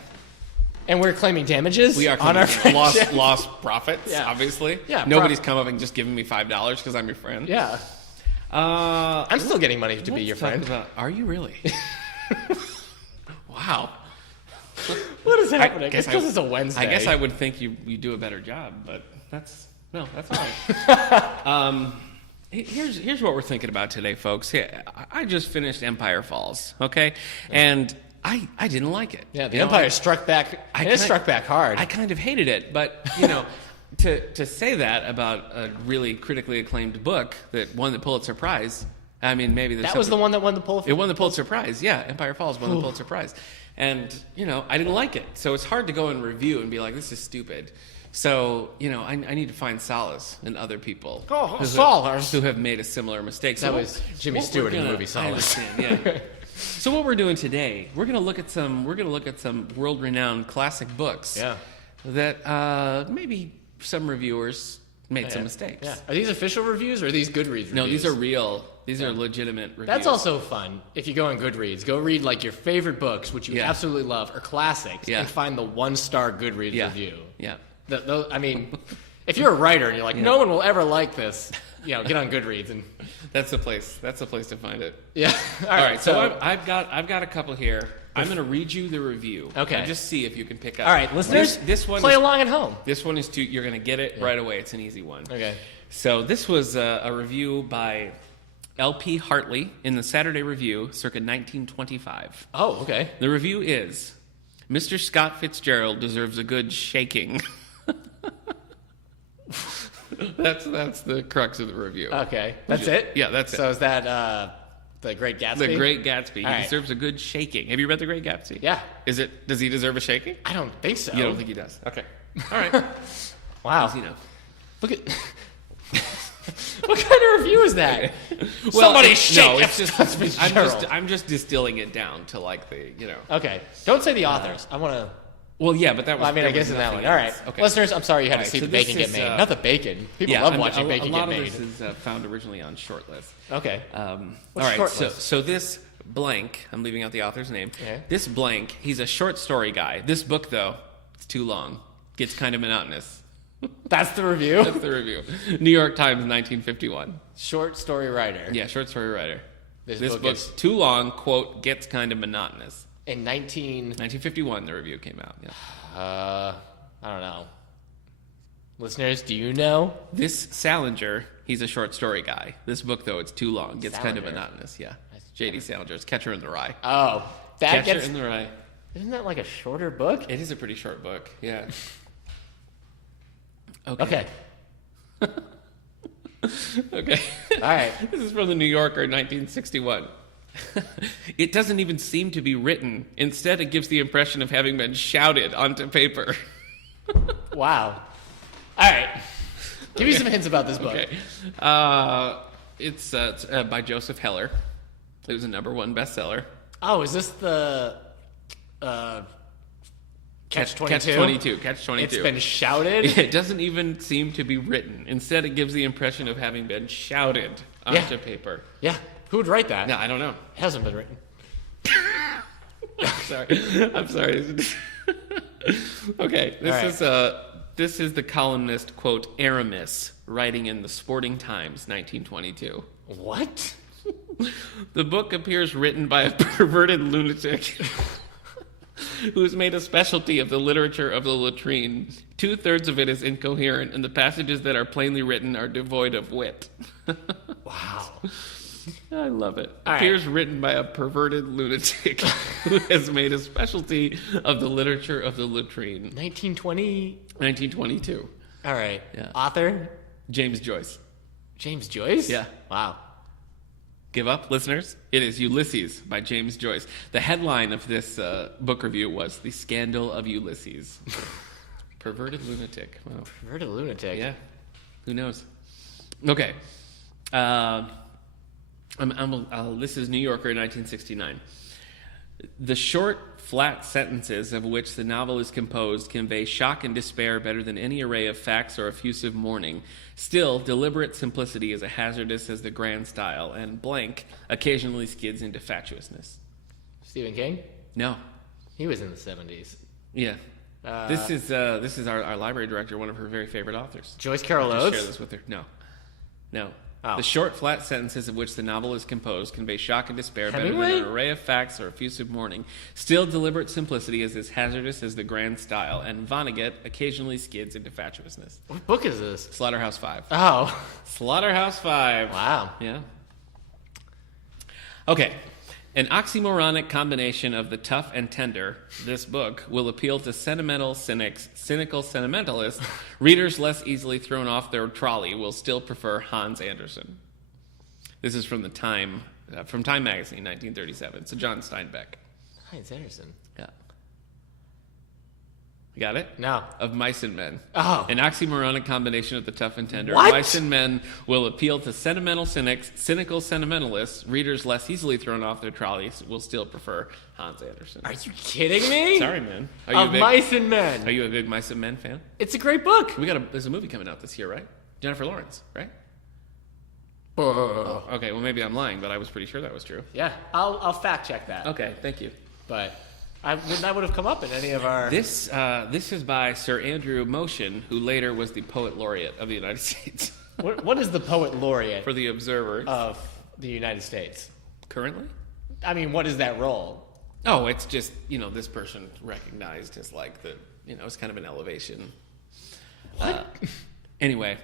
And we're claiming damages we are on our friendship. Lost profits, obviously. Yeah. Nobody's come up and just given me $5 because I'm your friend. Yeah. I'm still getting money to be your friend. Are you really? Wow. What is happening? It's because it's a Wednesday. I guess I would think you do a better job, but that's all right. Here's what we're thinking about today, folks. Yeah, I just finished Empire Falls, okay? And I didn't like it. Yeah, the Empire struck back. It struck back hard. I kind of hated it, but, to say that about a really critically acclaimed book that won the Pulitzer Prize, I mean, maybe there's that was the one that won the Pulitzer. It won the Pulitzer Prize. Yeah, Empire Falls won the Pulitzer Prize, and I didn't like it. So it's hard to go and review and be like, this is stupid. So I need to find solace in other people who have made a similar mistake. That was Jimmy Stewart in the movie Solace. I understand. Yeah. So what we're doing today, we're going to look at some world-renowned classic books. Yeah. That maybe some reviewers made some mistakes. Yeah. Are these official reviews or are these Goodreads reviews? No, these are real. These are legitimate reviews. That's also fun. If you go on Goodreads, go read like your favorite books, which you absolutely love, or classics, and find the 1-star Goodreads review. Yeah. I mean, if you're a writer and you're like, no one will ever like this, get on Goodreads and that's the place. That's the place to find it. Yeah. All right. So I've got a couple here. I'm going to read you the review. Okay. And just see if you can pick up. All right, listeners. This one play along at home. This one is you're going to get it right away. It's an easy one. Okay. So this was a review by L.P. Hartley in the Saturday Review, circa 1925. Oh, okay. The review is, Mr. Scott Fitzgerald deserves a good shaking. That's the crux of the review. Okay. That's it? Yeah, that's it. So is that The Great Gatsby? The Great Gatsby. All He deserves a good shaking. Have you read The Great Gatsby? Yeah. Does he deserve a shaking? I don't think so. You don't think he does? Okay. All right. Wow. Easy enough. Look at... What kind of review is that? Somebody shake. No, it's just I'm just distilling it down to like the Okay, don't say the authors. I want to. Well, yeah, but that was. I mean, I guess in that one. All right, okay. Listeners, I'm sorry you had to see the bacon get made. Not the bacon. People love watching bacon get made. A lot of this is found originally on Shortlist. Okay. All right. So this blank, I'm leaving out the author's name. Okay. This blank, he's a short story guy. This book, though, it's too long. Gets kind of monotonous. That's the review? That's the review. New York Times, 1951. Short story writer. Yeah, short story writer. This book's too long, quote, gets kind of monotonous. In 1951, the review came out. Yeah. I don't know. Listeners, do you know? This Salinger, he's a short story guy. This book, though, it's too long. Gets kind of monotonous, yeah. J.D. Salinger's Catcher in the Rye. Oh, Catcher in the Rye. Isn't that like a shorter book? It is a pretty short book, yeah. Okay. Okay. All right. This is from the New Yorker, 1961. It doesn't even seem to be written. Instead, it gives the impression of having been shouted onto paper. Wow. All right. Give me some hints about this book. Okay. It's by Joseph Heller. It was a #1 bestseller. Oh, is this the Catch-22? Catch-22. It's been shouted? It doesn't even seem to be written. Instead, it gives the impression of having been shouted onto paper. Yeah. Who would write that? No, I don't know. It hasn't been written. I'm sorry. Okay. This is the columnist, quote, Aramis, writing in the Sporting Times, 1922. What? The book appears written by a perverted lunatic who's made a specialty of the literature of the latrine. 2/3 of it is incoherent, and the passages that are plainly written are devoid of wit. Wow. I love it. All Appears written by a perverted lunatic who has made a specialty of the literature of the latrine. 1920? 1922. All right. Yeah. Author? James Joyce. James Joyce? Yeah. Wow. Give up, listeners? It is Ulysses by James Joyce. The headline of this book review was The Scandal of Ulysses. Perverted lunatic. Wow. Perverted lunatic. Yeah. Who knows? Okay. This is New Yorker, 1969. The short, flat sentences of which the novel is composed convey shock and despair better than any array of facts or effusive mourning. Still, deliberate simplicity is as hazardous as the grand style, and blank occasionally skids into fatuousness. Stephen King? No. He was in the 70s. Yeah. This is our library director, one of her very favorite authors. Joyce Carol I'll Oates? just share this with her. No. Oh. The short, flat sentences of which the novel is composed convey shock and despair better Hemingway? than an array of facts or effusive mourning. Still, deliberate simplicity is as hazardous as the grand style, and Vonnegut occasionally skids into fatuousness. What book is this? Slaughterhouse-Five. Oh. Slaughterhouse-Five. Wow. Yeah. Okay. An oxymoronic combination of the tough and tender, this book will appeal to sentimental cynics, cynical sentimentalists. Readers less easily thrown off their trolley will still prefer Hans Andersen. This is from Time magazine, 1937. So John Steinbeck. Hans Andersen. Yeah. You got it? No. Of Mice and Men. Oh. An oxymoronic combination of the tough and tender. What? Mice and Men will appeal to sentimental cynics, cynical sentimentalists. Readers less easily thrown off their trolleys will still prefer Hans Andersen. Are you kidding me? Sorry, man. Of Mice and Men. Are you a big Mice and Men fan? It's a great book. There's a movie coming out this year, right? Jennifer Lawrence, right? Oh. Okay, well maybe I'm lying, but I was pretty sure that was true. Yeah, I'll fact check that. Okay, thank you. But that would have come up in any of our... This is by Sir Andrew Motion, who later was the Poet Laureate of the United States. What is the Poet Laureate For the Observer. of the United States? Currently? I mean, what is that role? Oh, it's just, this person recognized as it's kind of an elevation. What? Anyway,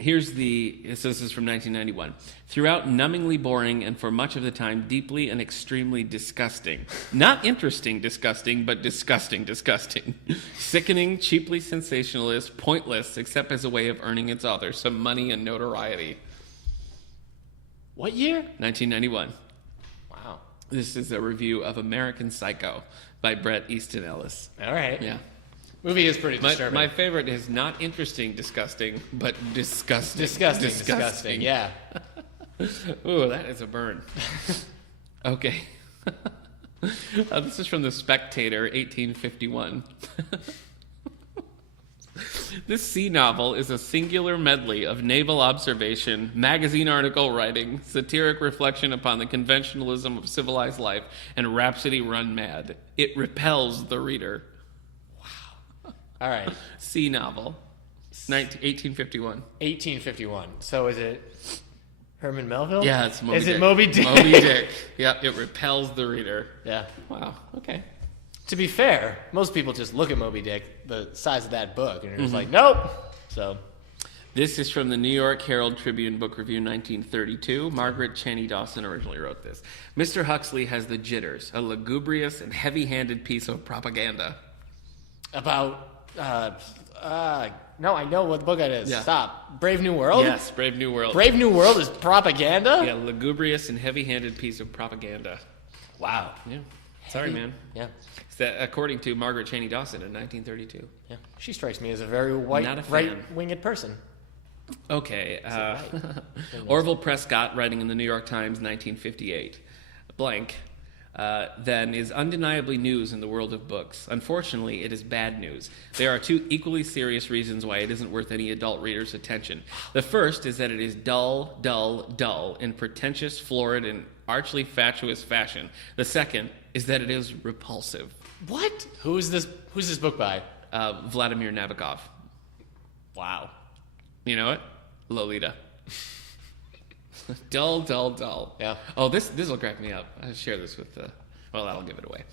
this is from 1991. Throughout numbingly boring and for much of the time deeply and extremely disgusting. Not interesting disgusting, but disgusting disgusting. Sickening, cheaply sensationalist, pointless, except as a way of earning its author some money and notoriety. What year? 1991. Wow. This is a review of American Psycho by Bret Easton Ellis. All right. Yeah. Movie is pretty disturbing. My favorite is not interesting, disgusting, but disgusting. Disgusting. Yeah. Ooh, that is a burn. Okay. This is from The Spectator, 1851. This sea novel is a singular medley of naval observation, magazine article writing, satiric reflection upon the conventionalism of civilized life, and rhapsody run mad. It repels the reader. All right. Sea novel. 1851. 1851. So is it Herman Melville? Yeah, it's Moby Dick. Is it Moby Dick? Moby Dick. Yep, it repels the reader. Yeah. Wow, okay. To be fair, most people just look at Moby Dick, the size of that book, and are just like, nope. So, this is from the New York Herald Tribune Book Review, 1932. Margaret Cheney Dawson originally wrote this. Mr. Huxley has the jitters, a lugubrious and heavy-handed piece of propaganda. About, no, I know what book it is. Yeah. Stop. Brave New World? Yes, Brave New World. Brave New World is propaganda? Yeah, lugubrious and heavy-handed piece of propaganda. Wow. Yeah. Sorry, man. Yeah. According to Margaret Cheney Dawson in 1932. Yeah. She strikes me as a very Not a fan. right-winged person. Okay. Orville Prescott, writing in the New York Times, 1958. Blank. Then is undeniably news in the world of books. Unfortunately, it is bad news. There are two equally serious reasons why it isn't worth any adult reader's attention. The first is that it is dull, dull, dull in pretentious, florid, and archly fatuous fashion. The second is that it is repulsive. What? Who's this book by? Vladimir Nabokov. Wow. You know it? Lolita. Dull, dull, dull. Yeah. Oh, this will crack me up. I'll share this with well, that'll give it away.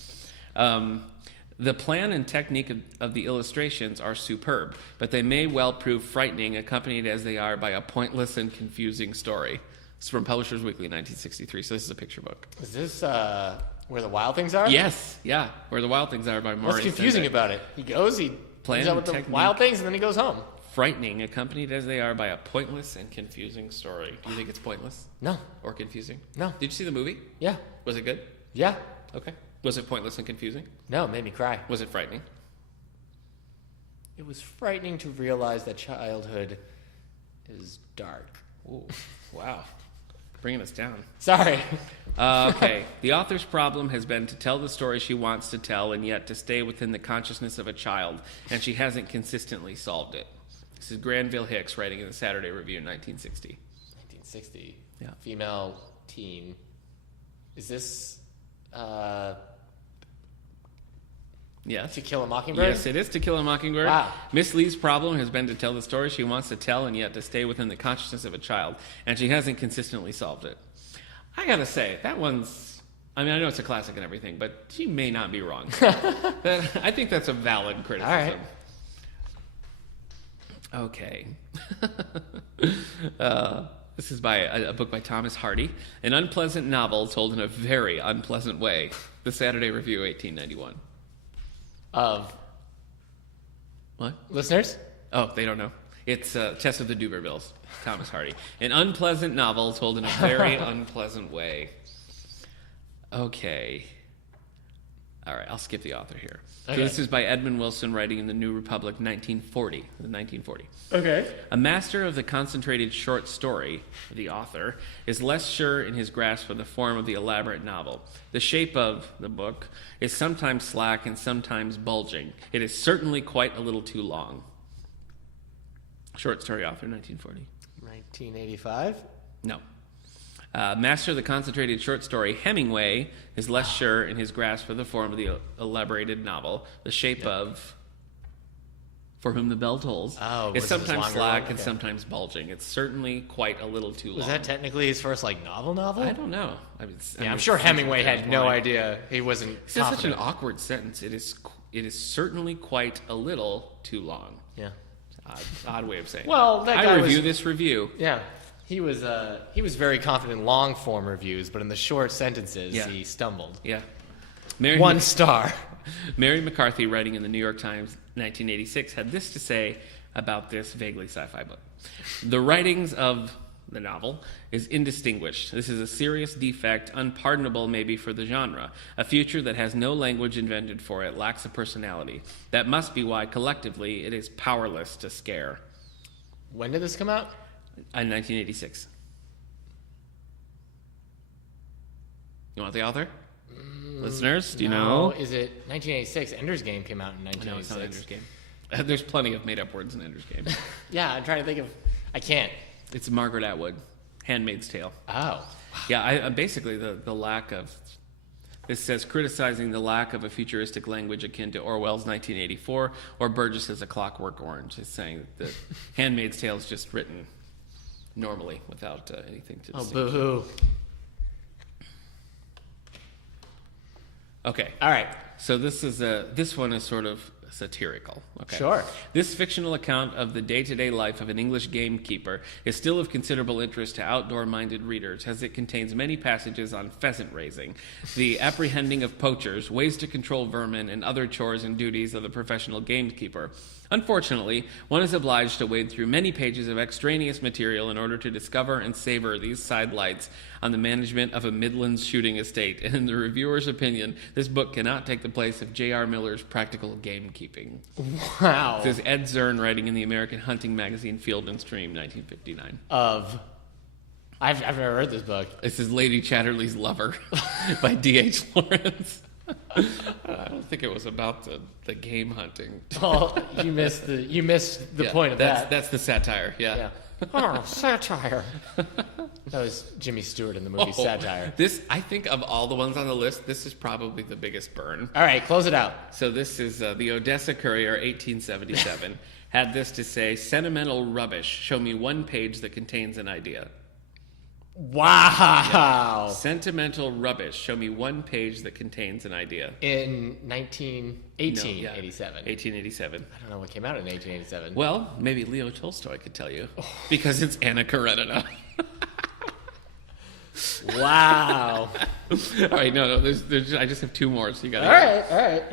The plan and technique of the illustrations are superb, but they may well prove frightening, accompanied as they are by a pointless and confusing story. It's from Publishers Weekly, 1963, so this is a picture book. Is this Where the Wild Things Are? Yes, yeah. Where the Wild Things Are by Maurice. What's confusing Sendak. about it? He goes, he plays out with the wild things, and then he goes home. Frightening, accompanied as they are by a pointless and confusing story. Do you think it's pointless? No. Or confusing? No. Did you see the movie? Yeah. Was it good? Yeah. Okay. Was it pointless and confusing? No, it made me cry. Was it frightening? It was frightening to realize that childhood is dark. Ooh, wow. Bringing us down. Sorry. Okay. The author's problem has been to tell the story she wants to tell and yet to stay within the consciousness of a child, and she hasn't consistently solved it. This is Granville Hicks writing in the Saturday Review in 1960. 1960. Yeah. Female teen. Is this Yes. To Kill a Mockingbird? Yes, it is To Kill a Mockingbird. Wow. Miss Lee's problem has been to tell the story she wants to tell and yet to stay within the consciousness of a child, and she hasn't consistently solved it. I gotta say, that one's... I mean, I know it's a classic and everything, but she may not be wrong. I think that's a valid criticism. All right. Okay. This is by a book by Thomas Hardy, An Unpleasant Novel Told in a Very Unpleasant Way. The Saturday Review, 1891. Of What? listeners? Oh, they don't know. It's Test of the Dubervilles, Thomas Hardy. An unpleasant novel told in a very unpleasant way. Okay. All right, I'll skip the author here. Okay. So this is by Edmund Wilson, writing in the New Republic, 1940. Okay. A master of the concentrated short story, the author, is less sure in his grasp of the form of the elaborate novel. The shape of the book is sometimes slack and sometimes bulging. It is certainly quite a little too long. Short story author, 1940. 1985? No. Master of the concentrated short story, Hemingway, is less sure in his grasp of the form of the elaborated novel. The shape of For Whom the Bell Tolls is sometimes slack and sometimes bulging. It's certainly quite a little too long. Was that technically his first novel? I don't know. I'm sure Hemingway had no idea. He wasn't It's such an confident. awkward sentence. It is certainly quite a little too long. Yeah. Odd way of saying. Well, that guy I review this review. Yeah. He was very confident in long form reviews, but in the short sentences he stumbled. Yeah. 1 star. Mary McCarthy, writing in the New York Times, 1986, had this to say about this vaguely sci-fi book. The writings of the novel is indistinguished. This is a serious defect, unpardonable maybe for the genre. A future that has no language invented for it lacks a personality. That must be why, collectively, it is powerless to scare. When did this come out? In 1986. You want the author? Listeners, do you know? Is it 1986? Ender's Game came out in 1986. No, it's not Ender's Game. There's plenty of made-up words in Ender's Game. Yeah, I'm trying to think of... I can't. It's Margaret Atwood, Handmaid's Tale. Oh. Yeah, basically the lack of... This says, criticizing the lack of a futuristic language akin to Orwell's 1984 or Burgess's A Clockwork Orange. It's saying that Handmaid's Tale is just written normally without anything to distinguish. Oh, boo-hoo. Okay. All right. So this one is sort of satirical. Okay. Sure. This fictional account of the day-to-day life of an English gamekeeper is still of considerable interest to outdoor-minded readers, as it contains many passages on pheasant raising, the apprehending of poachers, ways to control vermin, and other chores and duties of the professional gamekeeper. Unfortunately, one is obliged to wade through many pages of extraneous material in order to discover and savor these sidelights on the management of a Midlands shooting estate, and in the reviewer's opinion, this book cannot take the place of J.R. Miller's Practical Gamekeeping. Wow. This is Ed Zern writing in the American hunting magazine Field and Stream, 1959. I've never read this book. This is Lady Chatterley's Lover by D.H. Lawrence. I don't think it was about the game hunting. Well, you missed the point of that. That's the satire, yeah. Oh, satire. That was Jimmy Stewart in the movie Satire. This, I think, of all the ones on the list, this is probably the biggest burn. All right, close it out. So this is the Odessa Courier, 1877, had this to say, sentimental rubbish. Show me one page that contains an idea. Wow. Sentimental rubbish. Show me one page that contains an idea. In 1887. 1887. I don't know what came out in 1887. Well, maybe Leo Tolstoy could tell you. Because it's Anna Karenina. Wow. All right, no, there's I just have two more, so you got to All right.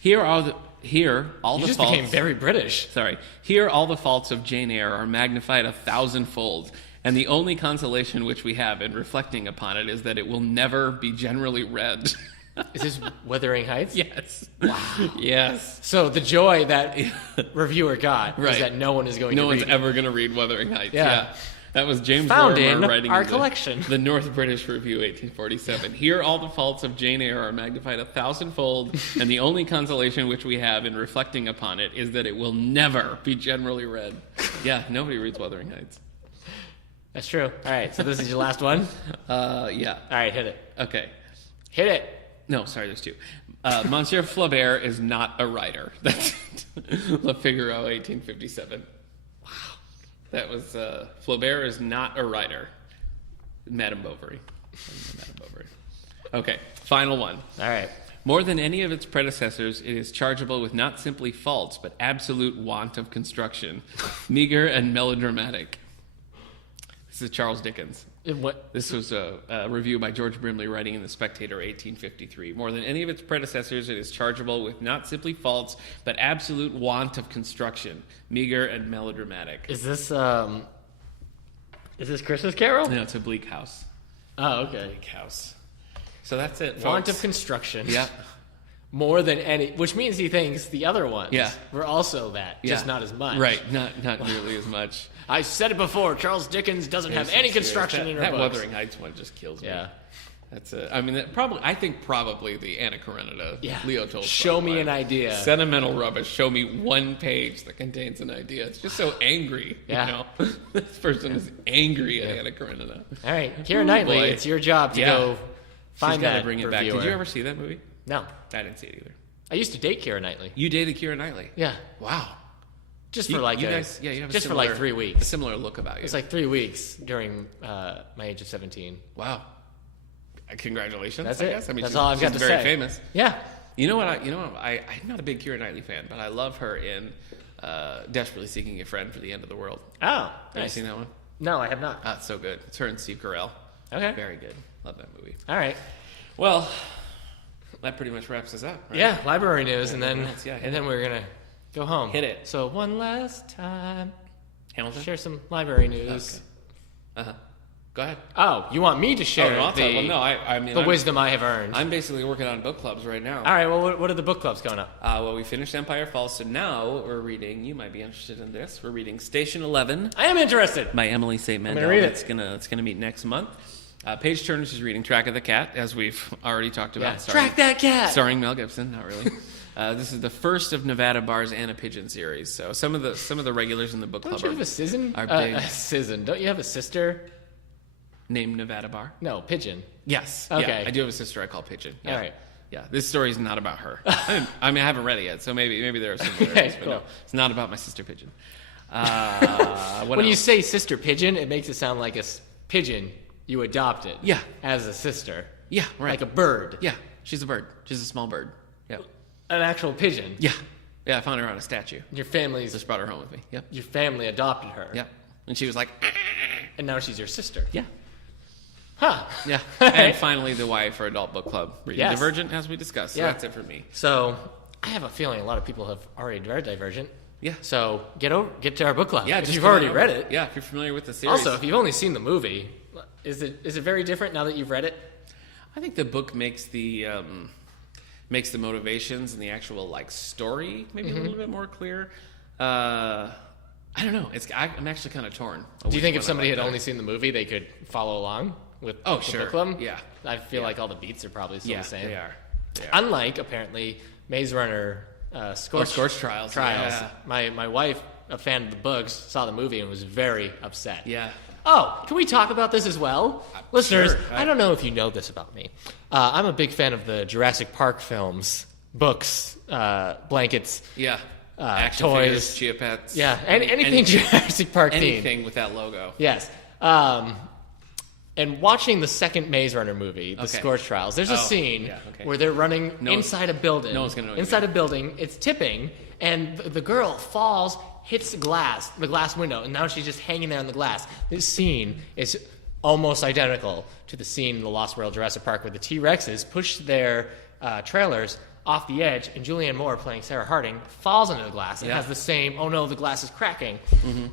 Here all the just faults. became very British. Sorry. Here all the faults of Jane Eyre are magnified 1,000-fold, and the only consolation which we have in reflecting upon it is that it will never be generally read. Is this Wuthering Heights? Yes. Wow. Yes. So the joy that reviewer got is that no one is going to read. No one's ever going to read Wuthering Heights. Yeah. That was James Found Lorimer in writing our in collection. The North British Review, 1847. Here all the faults of Jane Eyre are magnified 1,000-fold, and the only consolation which we have in reflecting upon it is that it will never be generally read. Yeah, nobody reads Wuthering Heights. That's true. All right, so this is your last one? Yeah. All right, hit it. Okay. Hit it. No, sorry, there's two. Monsieur Flaubert is not a writer. That's Le Figaro, 1857. That was, Flaubert is not a writer. Madame Bovary. Okay, final one. All right. More than any of its predecessors, it is chargeable with not simply faults, but absolute want of construction, meager and melodramatic. This is Charles Dickens. What? This was a review by George Brimley writing in The Spectator, 1853. More than any of its predecessors, it is chargeable with not simply faults, but absolute want of construction, meager and melodramatic. Is this Christmas Carol? No, it's a Bleak House. Oh, okay. Bleak House. So that's it, folks. Want of construction. Yeah. More than any, which means he thinks the other ones were also that, just not as much. Right, not nearly as much. I said it before, Charles Dickens doesn't have any construction in her that books. Wuthering Heights one just kills me. Yeah. That's I mean, I think probably the Anna Karenina, Leo Tolstoy. Show me an idea. Sentimental rubbish. Show me one page that contains an idea. It's just so angry. Yeah. You know? This person is angry at Anna Karenina. All right, Keira Knightley, it's your job to go find She's that gotta bring it back. reviewer. Did you ever see that movie? No. I didn't see it either. I used to date Keira Knightley. You dated Keira Knightley? Yeah. Wow. Just for like you guys, you have just a for like 3 weeks. A similar look about you. It's like 3 weeks during my age of 17. Wow. Congratulations. That's I it. guess. I mean, That's all I've got to say. She's very say. famous. Yeah. You know what? I'm not a big Keira Knightley fan, but I love her in Desperately Seeking a Friend for the End of the World. Oh, Have you nice. seen that one? No, I have not. It's so good. It's her and Steve Carell. Okay. Very good. Love that movie. All right. Well, that pretty much wraps us up, right? Yeah, library news, and then we're gonna go home. Hit it. So one last time, Hamilton? share some library news. Okay. Go ahead. Oh, you want me to share I'll tell you. Well, no, I mean, the wisdom I have earned? I'm basically working on book clubs right now. All right. Well, what are the book clubs going up? Well, we finished Empire Falls, so now we're reading. You might be interested in this. We're reading Station 11 I am interested. by Emily St. Mandel. read it. It's gonna meet next month. Paige Turner's is reading Track of the Cat, as we've already talked about. Yeah. Track that cat. Starring Mel Gibson. Not really. This is the first of Nevada Bar's Anna Pigeon series. So some of the regulars in the book Don't club you have a Sizzin? are big. Sizzin. Don't you have a sister? Named Nevada Bar. No, Pigeon. Yes. Okay. Yeah, I do have a sister I call Pigeon. Yeah. All right. Yeah, this story is not about her. I mean, I haven't read it yet, so maybe there are similarities, but cool. no, it's not about my sister Pigeon. When you say sister pigeon, it makes it sound like a pigeon you adopted. Yeah. As a sister. Yeah, right. Like a bird. Yeah, she's a bird. She's a small bird. Yeah. An actual pigeon. Yeah. Yeah, I found her on a statue. Your family's Just brought her home with me. Yep. Your family adopted her. Yep. And she was like, And now she's your sister. yeah. Huh. Yeah. And finally, the YA for Adult Book Club. Reading Yes. Divergent, as we discussed. So Yeah. that's it for me. So I have a feeling a lot of people have already read Divergent. Yeah. So get to our book club. Yeah, if just you've come already on read over. it. Yeah, if you're familiar with the series. Also, if you've only seen the movie, is it very different now that you've read it? I think the book makes the motivations and the actual story maybe a little bit more clear. I don't know. I'm actually kind of torn. Do you think if somebody had only seen the movie, they could follow along with the sure. book club? Yeah. I feel like all the beats are probably still the same. They are. Unlike, apparently, Maze Runner Scorch Trials. Trials. Yeah. My wife, a fan of the books, saw the movie and was very upset. Yeah. Oh, can we talk about this as well? Listeners, Sure. I don't know if you know this about me. I'm a big fan of the Jurassic Park films, books, blankets, Yeah. Action toys. figures, Chia Pets. Yeah, anything Jurassic Park themed. Anything with that logo. Yes. And watching the second Maze Runner movie, The Scorch Trials, there's a scene where they're running inside a building. No one's gonna know. Inside a building, it's tipping, and the girl falls, hits the glass window, and now she's just hanging there on the glass. This scene is almost identical to the scene in the Lost World Jurassic Park where the T-Rexes push their trailers off the edge, and Julianne Moore, playing Sarah Harding, falls into the glass and has the same, oh no, the glass is cracking. Mm-hmm.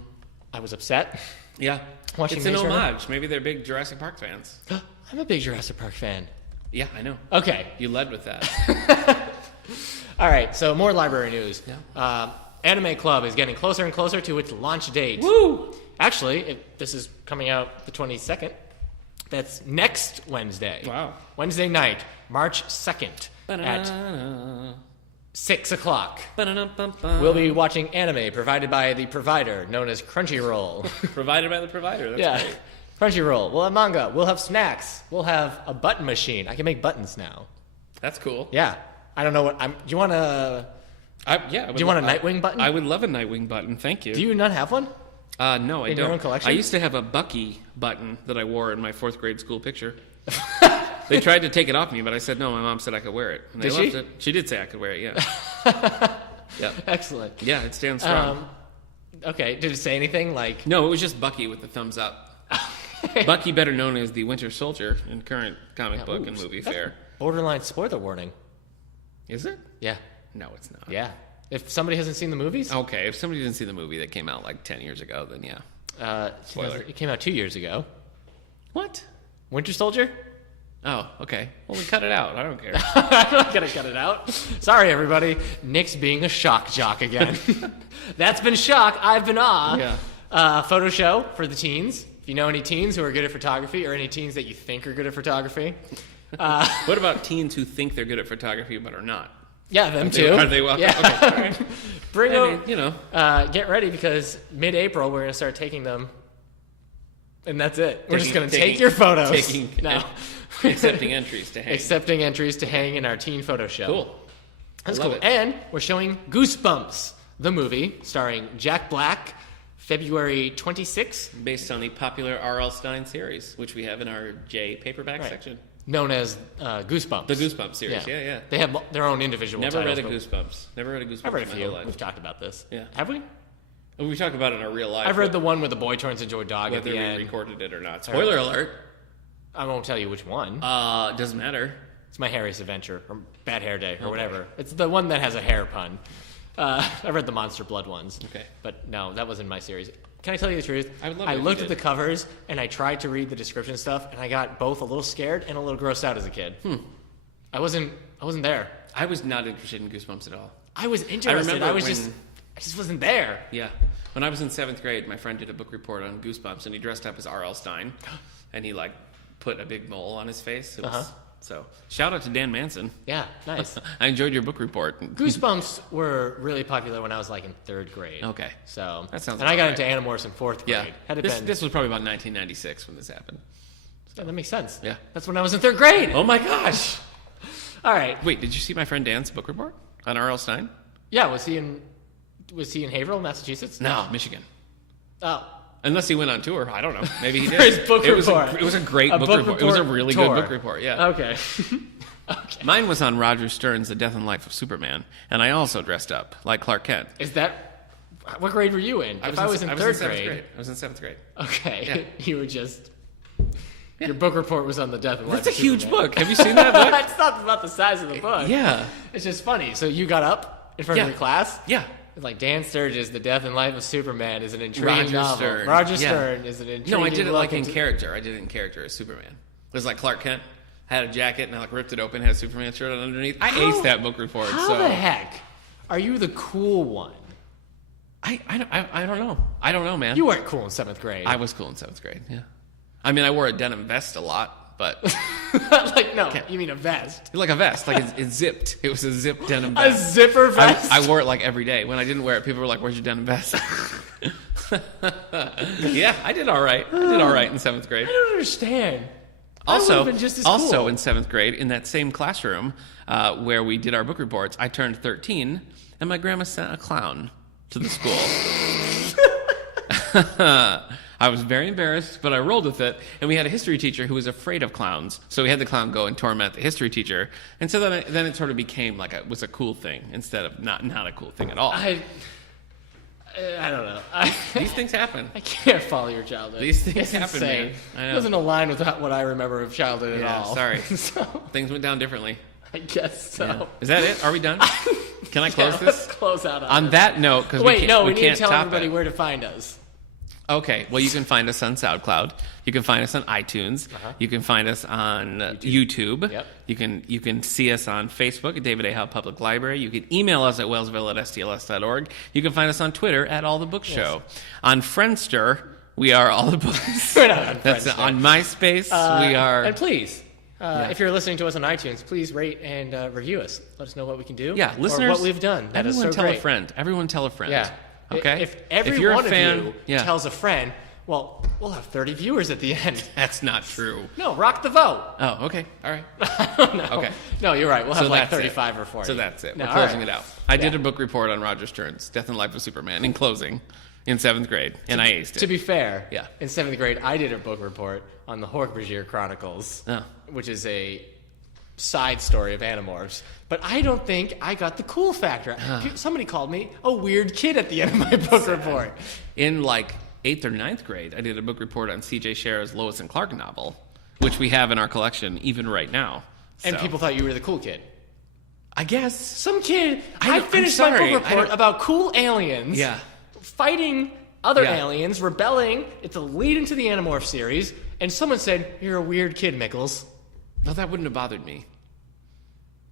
I was upset. Yeah. Watching it's an Maze Runner. homage. Maybe they're big Jurassic Park fans. I'm a big Jurassic Park fan. Yeah, I know. Okay. You led with that. All right, so more library news. Yeah. Anime Club is getting closer and closer to its launch date. Woo! Actually, this is coming out the 22nd. That's next Wednesday. Wow. Wednesday night, March 2nd at 6 o'clock. We'll be watching anime provided by the provider known as Crunchyroll. Provided by the provider. That's great. Crunchyroll. We'll have manga. We'll have snacks. We'll have a button machine. I can make buttons now. That's cool. Yeah. I don't know what I'm. Do you want to? Do you want a Nightwing button? I would love a Nightwing button. Thank you. Do you not have one? No, I don't. In your own collection? I used to have a Bucky button that I wore in my 4th grade school picture. They tried to take it off me, but I said no. My mom said I could wear it. And they left it. She did say I could wear it, yeah. Yeah. Excellent. Yeah, it stands strong. Okay, did it say anything like... No, it was just Bucky with the thumbs up. Bucky, better known as the Winter Soldier in current comic book and movie fare. Borderline spoiler warning. Is it? Yeah. No, it's not. Yeah. If somebody hasn't seen the movies... Okay, if somebody didn't see the movie that came out like 10 years ago, then yeah. Spoiler. It came out 2 years ago. What? Winter Soldier? Oh, okay. Well, we cut it out. I don't care. I'm not going to cut it out. Sorry, everybody. Nick's being a shock jock again. That's been shock. I've been awe. Yeah. Photo show for the teens. If you know any teens who are good at photography or any teens that you think are good at photography. What about teens who think they're good at photography but are not? Yeah, them too. Are they welcome? Yeah. Okay. All right. Bring them. You know. Get ready because mid-April we're going to start taking them. And that's it. We're just going to take your photos. Accepting entries to hang. Accepting entries to hang in our teen photo show. Cool. That's cool. And we're showing Goosebumps, the movie, starring Jack Black, February 26th. Based on the popular R.L. Stein series, which we have in our J paperback section. Known as Goosebumps. The Goosebumps series, yeah. They have their own individual Never titles. read a Goosebumps. Never read a Goosebumps. I've read a in my few. whole life. We've talked about this. Yeah. Have we? We talked about it in our real life. I've read the one where the boy turns into a dog at whether the we end. recorded it or not. Spoiler alert. I won't tell you which one. Doesn't matter. It's My Hairiest Adventure, or Bad Hair Day, or whatever. It's the one that has a hair pun. I read the Monster Blood ones. Okay. But no, that wasn't my series. Can I tell you the truth? I would love I it if looked you at the did. covers, and I tried to read the description stuff, and I got both a little scared and a little grossed out as a kid. I wasn't there. I was not interested in Goosebumps at all. I was interested. remember I when- just wasn't there. Yeah. When I was in 7th grade, my friend did a book report on Goosebumps, and he dressed up as R.L. Stein, and he, put a big mole on his face. It was, So, shout out to Dan Manson. Yeah, nice. I enjoyed your book report. Goosebumps were really popular when I was in 3rd grade. Okay. So That sounds and I got about into Animorphs in 4th grade. Yeah. Had it This, been, this was probably about 1996 when this happened. yeah, that makes sense. Yeah. That's when I was in 3rd grade. Oh my gosh! All right. Wait, did you see my friend Dan's book report on R.L. Stein? Yeah, was he in Haverhill, Massachusetts? No, Michigan. Oh. Unless he went on tour, I don't know. Maybe he did. For his book it was report. it was a great A book book report. It was a report really tour. good book report. Yeah. Okay. Okay. Mine was on Roger Stern's The Death and Life of Superman, and I also dressed up like Clark Kent. Is that what grade were you in? If I was in 3rd grade. I was in 7th grade. Okay. Yeah. You were just your book report was on the death and life. That's a of huge Superman. book. Have you seen that book? It's not about the size of the book. Yeah. It's just funny. So you got up in front of Yeah. the class? Yeah. It's like Dan Sturges, The Death and Life of Superman is an intriguing Roger novel. Stern. Roger Yeah. Stern is an intriguing No, I did it look in into- character. I did it in character as Superman. It was like Clark Kent had a jacket and I ripped it open, had a Superman shirt on underneath. I aced that book report. How so the heck are you the cool one? I don't know. I don't know, man. You weren't cool in 7th grade. I was cool in 7th grade. Yeah. I mean, I wore a denim vest a lot, but no, you mean a vest. like a vest, like it zipped. It was a zipped denim A vest. zipper vest? I wore it every day. When I didn't wear it, people were like, "Where's your denim vest?" Yeah, I did all right. I did all right in 7th grade. I don't understand. I Also, would've been just as cool. in 7th grade, in that same classroom where we did our book reports, I turned 13, and my grandma sent a clown to the school. I was very embarrassed, but I rolled with it. And we had a history teacher who was afraid of clowns, so we had the clown go and torment the history teacher. And so then it sort of became like it was a cool thing instead of not a cool thing at all. I don't know. These things happen. I can't follow your childhood. These things it's happen, insane. man. I know. It doesn't align with what I remember of childhood at all. Sorry. So, Things went down differently. I guess so. Yeah. Is that it? Are we done? Can I close Yeah, this? let's close out On this. that note, because we can't need to tell top everybody it. where to find us. Okay, well, you can find us on SoundCloud. You can find us on iTunes. You can find us on YouTube. Yep. You can see us on Facebook at David A. Howe Public Library. You can email us at wellsville@stls.org. You can find us on Twitter at All the Book Show. On Friendster, we are All the Books. We're not on That's Friendster. on MySpace. We are. And please, if you're listening to us on iTunes, please rate and review us. Let us know what we can do. Yeah, listeners. Or what we've done. That is Everyone so tell great. a friend. Everyone tell a friend. Yeah. Okay. If every you're one a fan, of you tells a friend, well, we'll have 30 viewers at the end. That's not true. No, rock the vote. Oh, okay. All right. No. Okay. No, you're right. We'll have like that's 35 or 40. So that's it. No, We're all closing right. it out. I did Yeah. a book report on Roger Stern's Death and Life of Superman in closing in 7th grade, and I aced it. To be fair, Yeah. in 7th grade, I did a book report on the Hork-Bajir Chronicles, Oh. which is a side story of Animorphs. But I don't think I got the cool factor. Somebody called me a weird kid at the end of my book report. In like 8th or 9th grade, I did a book report on C.J. Sherr's Lois and Clark novel, which we have in our collection even right now. And So, people thought you were the cool kid. I guess. Some kid. I I don't- finished I'm my sorry, book I report don't- about cool aliens. Yeah. Fighting other Yeah. aliens, rebelling. It's a lead into the Animorph series. And someone said, "You're a weird kid, Mickles." No, that wouldn't have bothered me.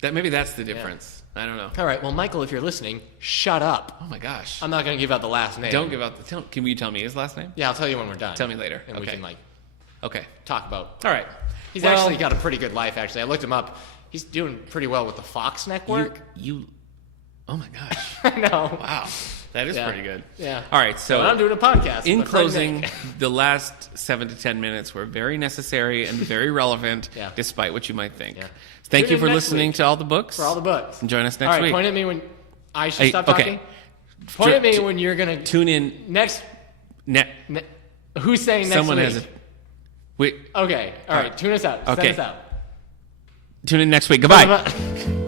Maybe that's the difference. I don't know. All right, well, Michael, if you're listening, shut up. Oh my gosh. I'm not going to give out the last name. Don't give out the. Can you tell me his last name? Yeah, I'll tell you when we're done. Tell me later. And we Okay. can, like, Okay. talk about. All right. He's Well, actually got a pretty good life, actually. I looked him up. He's doing pretty well with the Fox network. You. Oh my gosh. I know. Wow. That is Yeah. pretty good. Yeah. All right. So So I'm doing a podcast. in with my friend closing, Nick. the last 7 to 10 minutes were very necessary and very relevant, Yeah. despite what you might think. Yeah. Thank Tune you in for next listening week to all the books. For all the books. And join us All next right, week. point at me when I should Hey, stop okay. talking. Point at me when you're going to. Tune in. Next. Who's saying next Someone week? has a. Wait. Okay. All right. Tune us out. Send Okay. us out. Tune in next week. Goodbye. Bye-bye.